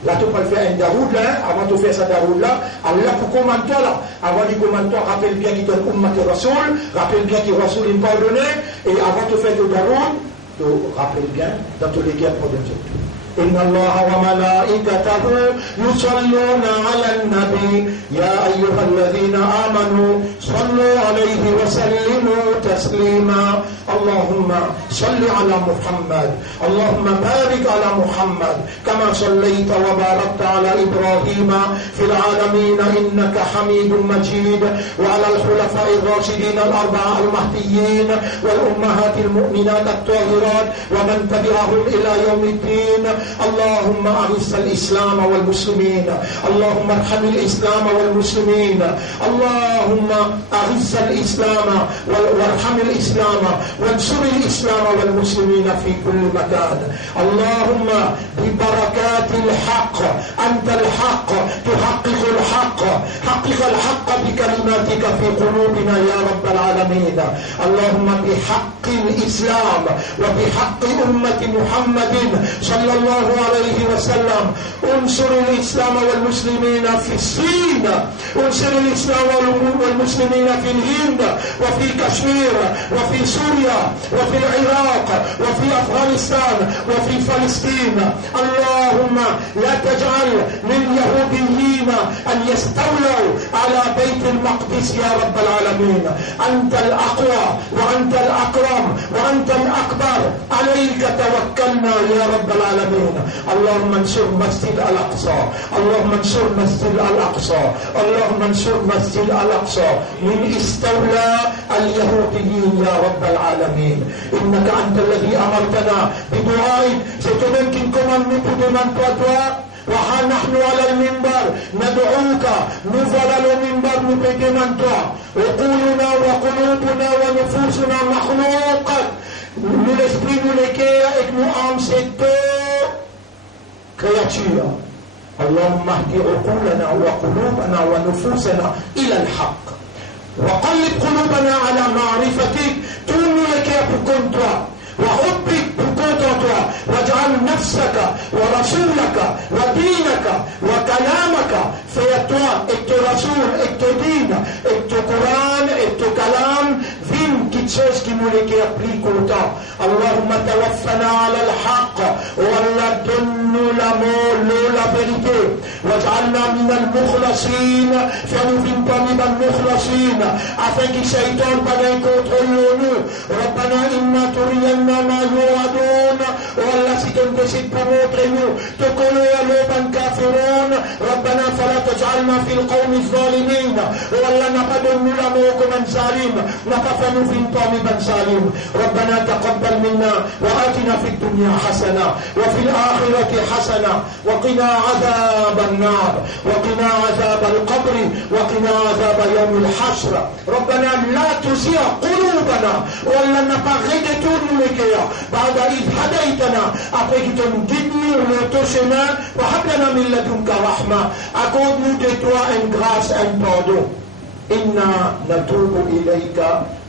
Là, tu peux faire un daroud là, avant de faire ça daroud là, Allah pour commenter là, avant de commenter, rappelle bien qu'il donne Ummat Rasoul, rappelle bien qu'il Rasoul il pardonné, et avant de faire le daroud, tu rappelle bien dans tous les guerres pour Dieu. إن الله وملائكته يصلون على النبي يا أيها الذين آمنوا صلوا عليه وسلموا تسليما اللهم صل على محمد اللهم بارك على محمد كما صليت وباركت على إبراهيم في العالمين إنك حميد مجيد وعلى الخلفاء الراشدين الأربعة المهديين والأمهات المؤمنات الطاهرات ومن تبعهم إلى يوم الدين اللهم أعز الإسلام والمسلمين اللهم ارحم الإسلام والمسلمين اللهم أعز الإسلام وارحم الإسلام وانصر الإسلام والمسلمين في كل مكان اللهم ببركات الحق أنت الحق تحقق الحق حقق الحق بكلماتك في قلوبنا يا رب العالمين اللهم بحق الإسلام وبحق أمة محمد صلى الله عليه وسلم انصر الإسلام والمسلمين في الصين انصر الإسلام والمسلمين في الهند وفي كشمير وفي سوريا وفي العراق وفي أفغانستان وفي فلسطين اللهم لا تجعل لليهوديين أن يستولوا على بيت المقدس يا رب العالمين أنت الأقوى وأنت الأكرم وأنت الأكبر عليك توكلنا يا رب العالمين اللهم انصر مسجد الأقصى اللهم انصر مسجد الأقصى اللهم انصر مسجد الأقصى من استولى اليهوديين يا رب العالمين إنك أنت الذي أمرتنا بدعائك ستمكن كمان من toi وها نحن على المنبر ندعوك نزل المنبر نبدمن toi عقولنا وقلوبنا ونفوسنا مخلوقة nous l'esprit nous les cœurs et nous âmes c'est deux créatures اللهم اهد عقولنا وقلوبنا ونفوسنا إلى الحق وقلب قلوبنا على معرفتك tourne les cœurs pour contre toi وحبك contre toi واجعل نفسك ورسولك ودينك وكلامك في toi et ton rasoul et ton din et ton Coran et ton kalam vine quelque chose qui nous les applique autant اللهم توفنا على الحق ولا donne-nous l'amour la vérité واجعلنا من المخلصين fais-nous vivre parmi les المخلصين afin que Shaitan pas contrôle nous ربنا إنا ترينا ما يوعدون والله si tu me décides pour montrer nous تقولوا يا لوبا كافرون ربنا فلا تجعلنا في القوم الظالمين والله نقدم l'amour comme un zalim n'a pas fait nous vivre parmi les zalim ربنا تقبل منا وآتنا في الدنيا حسنة وفي الآخرة حسنة وقنا عذاب النار وقنا عذاب القبر وقنا عذاب يوم الحشر ربنا لا تزغ قلوبنا ولا نبغي tourne les cœurs بعد إذ هديتنا après que tu nous guides le ton chemin وهب لنا من لدنك رحمة accorde-nous de toi une grâce un pardon إنا نتوب إليك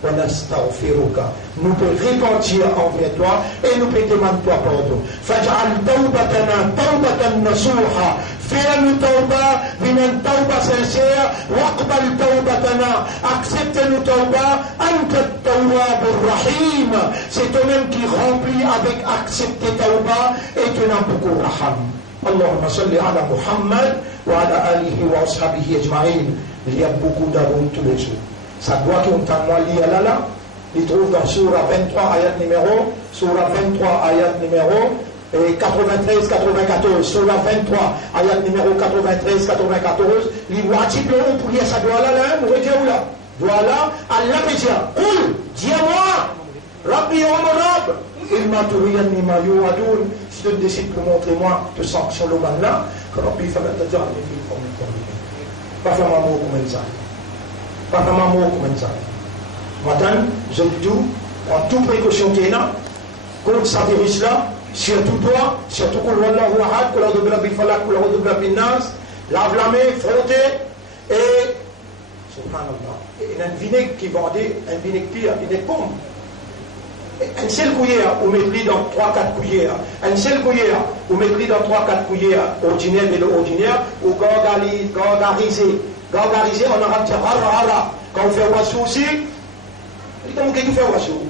ونستغفرك nous peut repentir envers toi et nous peut demander toi pardon فاجعل توبتنا توبة نصوحة fais-nous توبة من توبة sincère واقبل توبتنا accepte nous توبة أنت التواب الرحيم c'est toi-même qui remplit avec accepter توبة et tu n'as beaucoup raham اللهم صل على محمد وعلى آله وأصحابه أجمعين il y a beaucoup d'amour tous les jours ça doit qu'on t'a moi lié là il trouve dans Surah 23 ayat numéro 93-94 Surah 23 ayat numéro 93-94 il voit type le pour lire ça doit là nous redire là doit là Allah me dit قل dis-moi Rabbi wa Rabb il m'a tourné ma yuadun si tu décides pour montrer moi te sanction le mal là que Rabbi fa ta dire les filles comme pas faire un mot comme ça pas faire un mot comme ça maintenant je dis tout en toute précaution qu'il y a contre ce virus là surtout toi, surtout qu'on l'a ahad, qu'on l'a de la bifalak, qu'on l'a de la binas, lave la main, frotter, et, subhanallah, il y a un vinaigre qui vendait, un vinaigre pire, un vinaigre pomme. Un seul cuillère, on met dans 3-4 cuillères. Un seul cuillère, on met dans 3-4 cuillères ordinaires et ordinaires, ou gargariser. Gargariser, en arabe, c'est rara. Quand on fait wassou aussi, comment on fait wassou?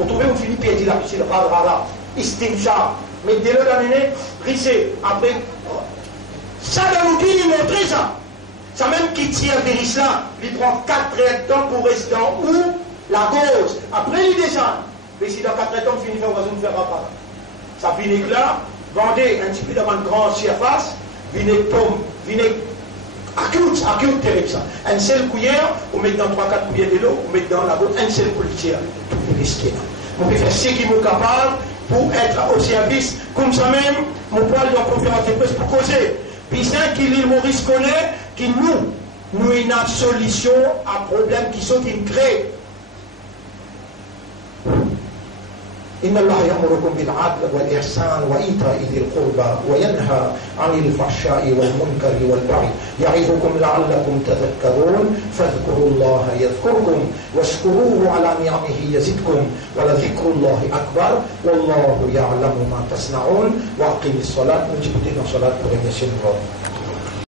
On trouve un Philippe et dit la piscine, rara. Istincha. Mettez-le dans le nez, rissez. Après, ça dans nous dit, il montre ça. Ça même qui tire vers l'islam, il prend 4 temps pour rester en haut. La cause, après il descend. Mais si dans 4 ans, on finit, on va se faire pas. Ça vinaigre là, vendez un petit peu dans une grande surface, vinaigre pomme, vinaigre acute, terrible ça. Un seul cuillère, on met dans 3-4 cuillères de l'eau, on met dans la boîte, un seul cuillère. Tout le risque. On peut faire ce qui est capable pour être au service, comme ça même, mon poil doit conférence de presse pour causer. Puis c'est qu'il Maurice connaît, qu'il nous une solution à problème qui sont qui crée. إن الله يأمركم بالعدل والإحسان وإيتاء ذي القربى وينهى عن الفحشاء والمنكر والبغي يعظكم لعلكم تذكرون فاذكروا الله يذكركم واشكروه على نعمه يزدكم ولذكر الله أكبر والله يعلم ما تصنعون وأقم الصلاة نجيب لنا صلاة pour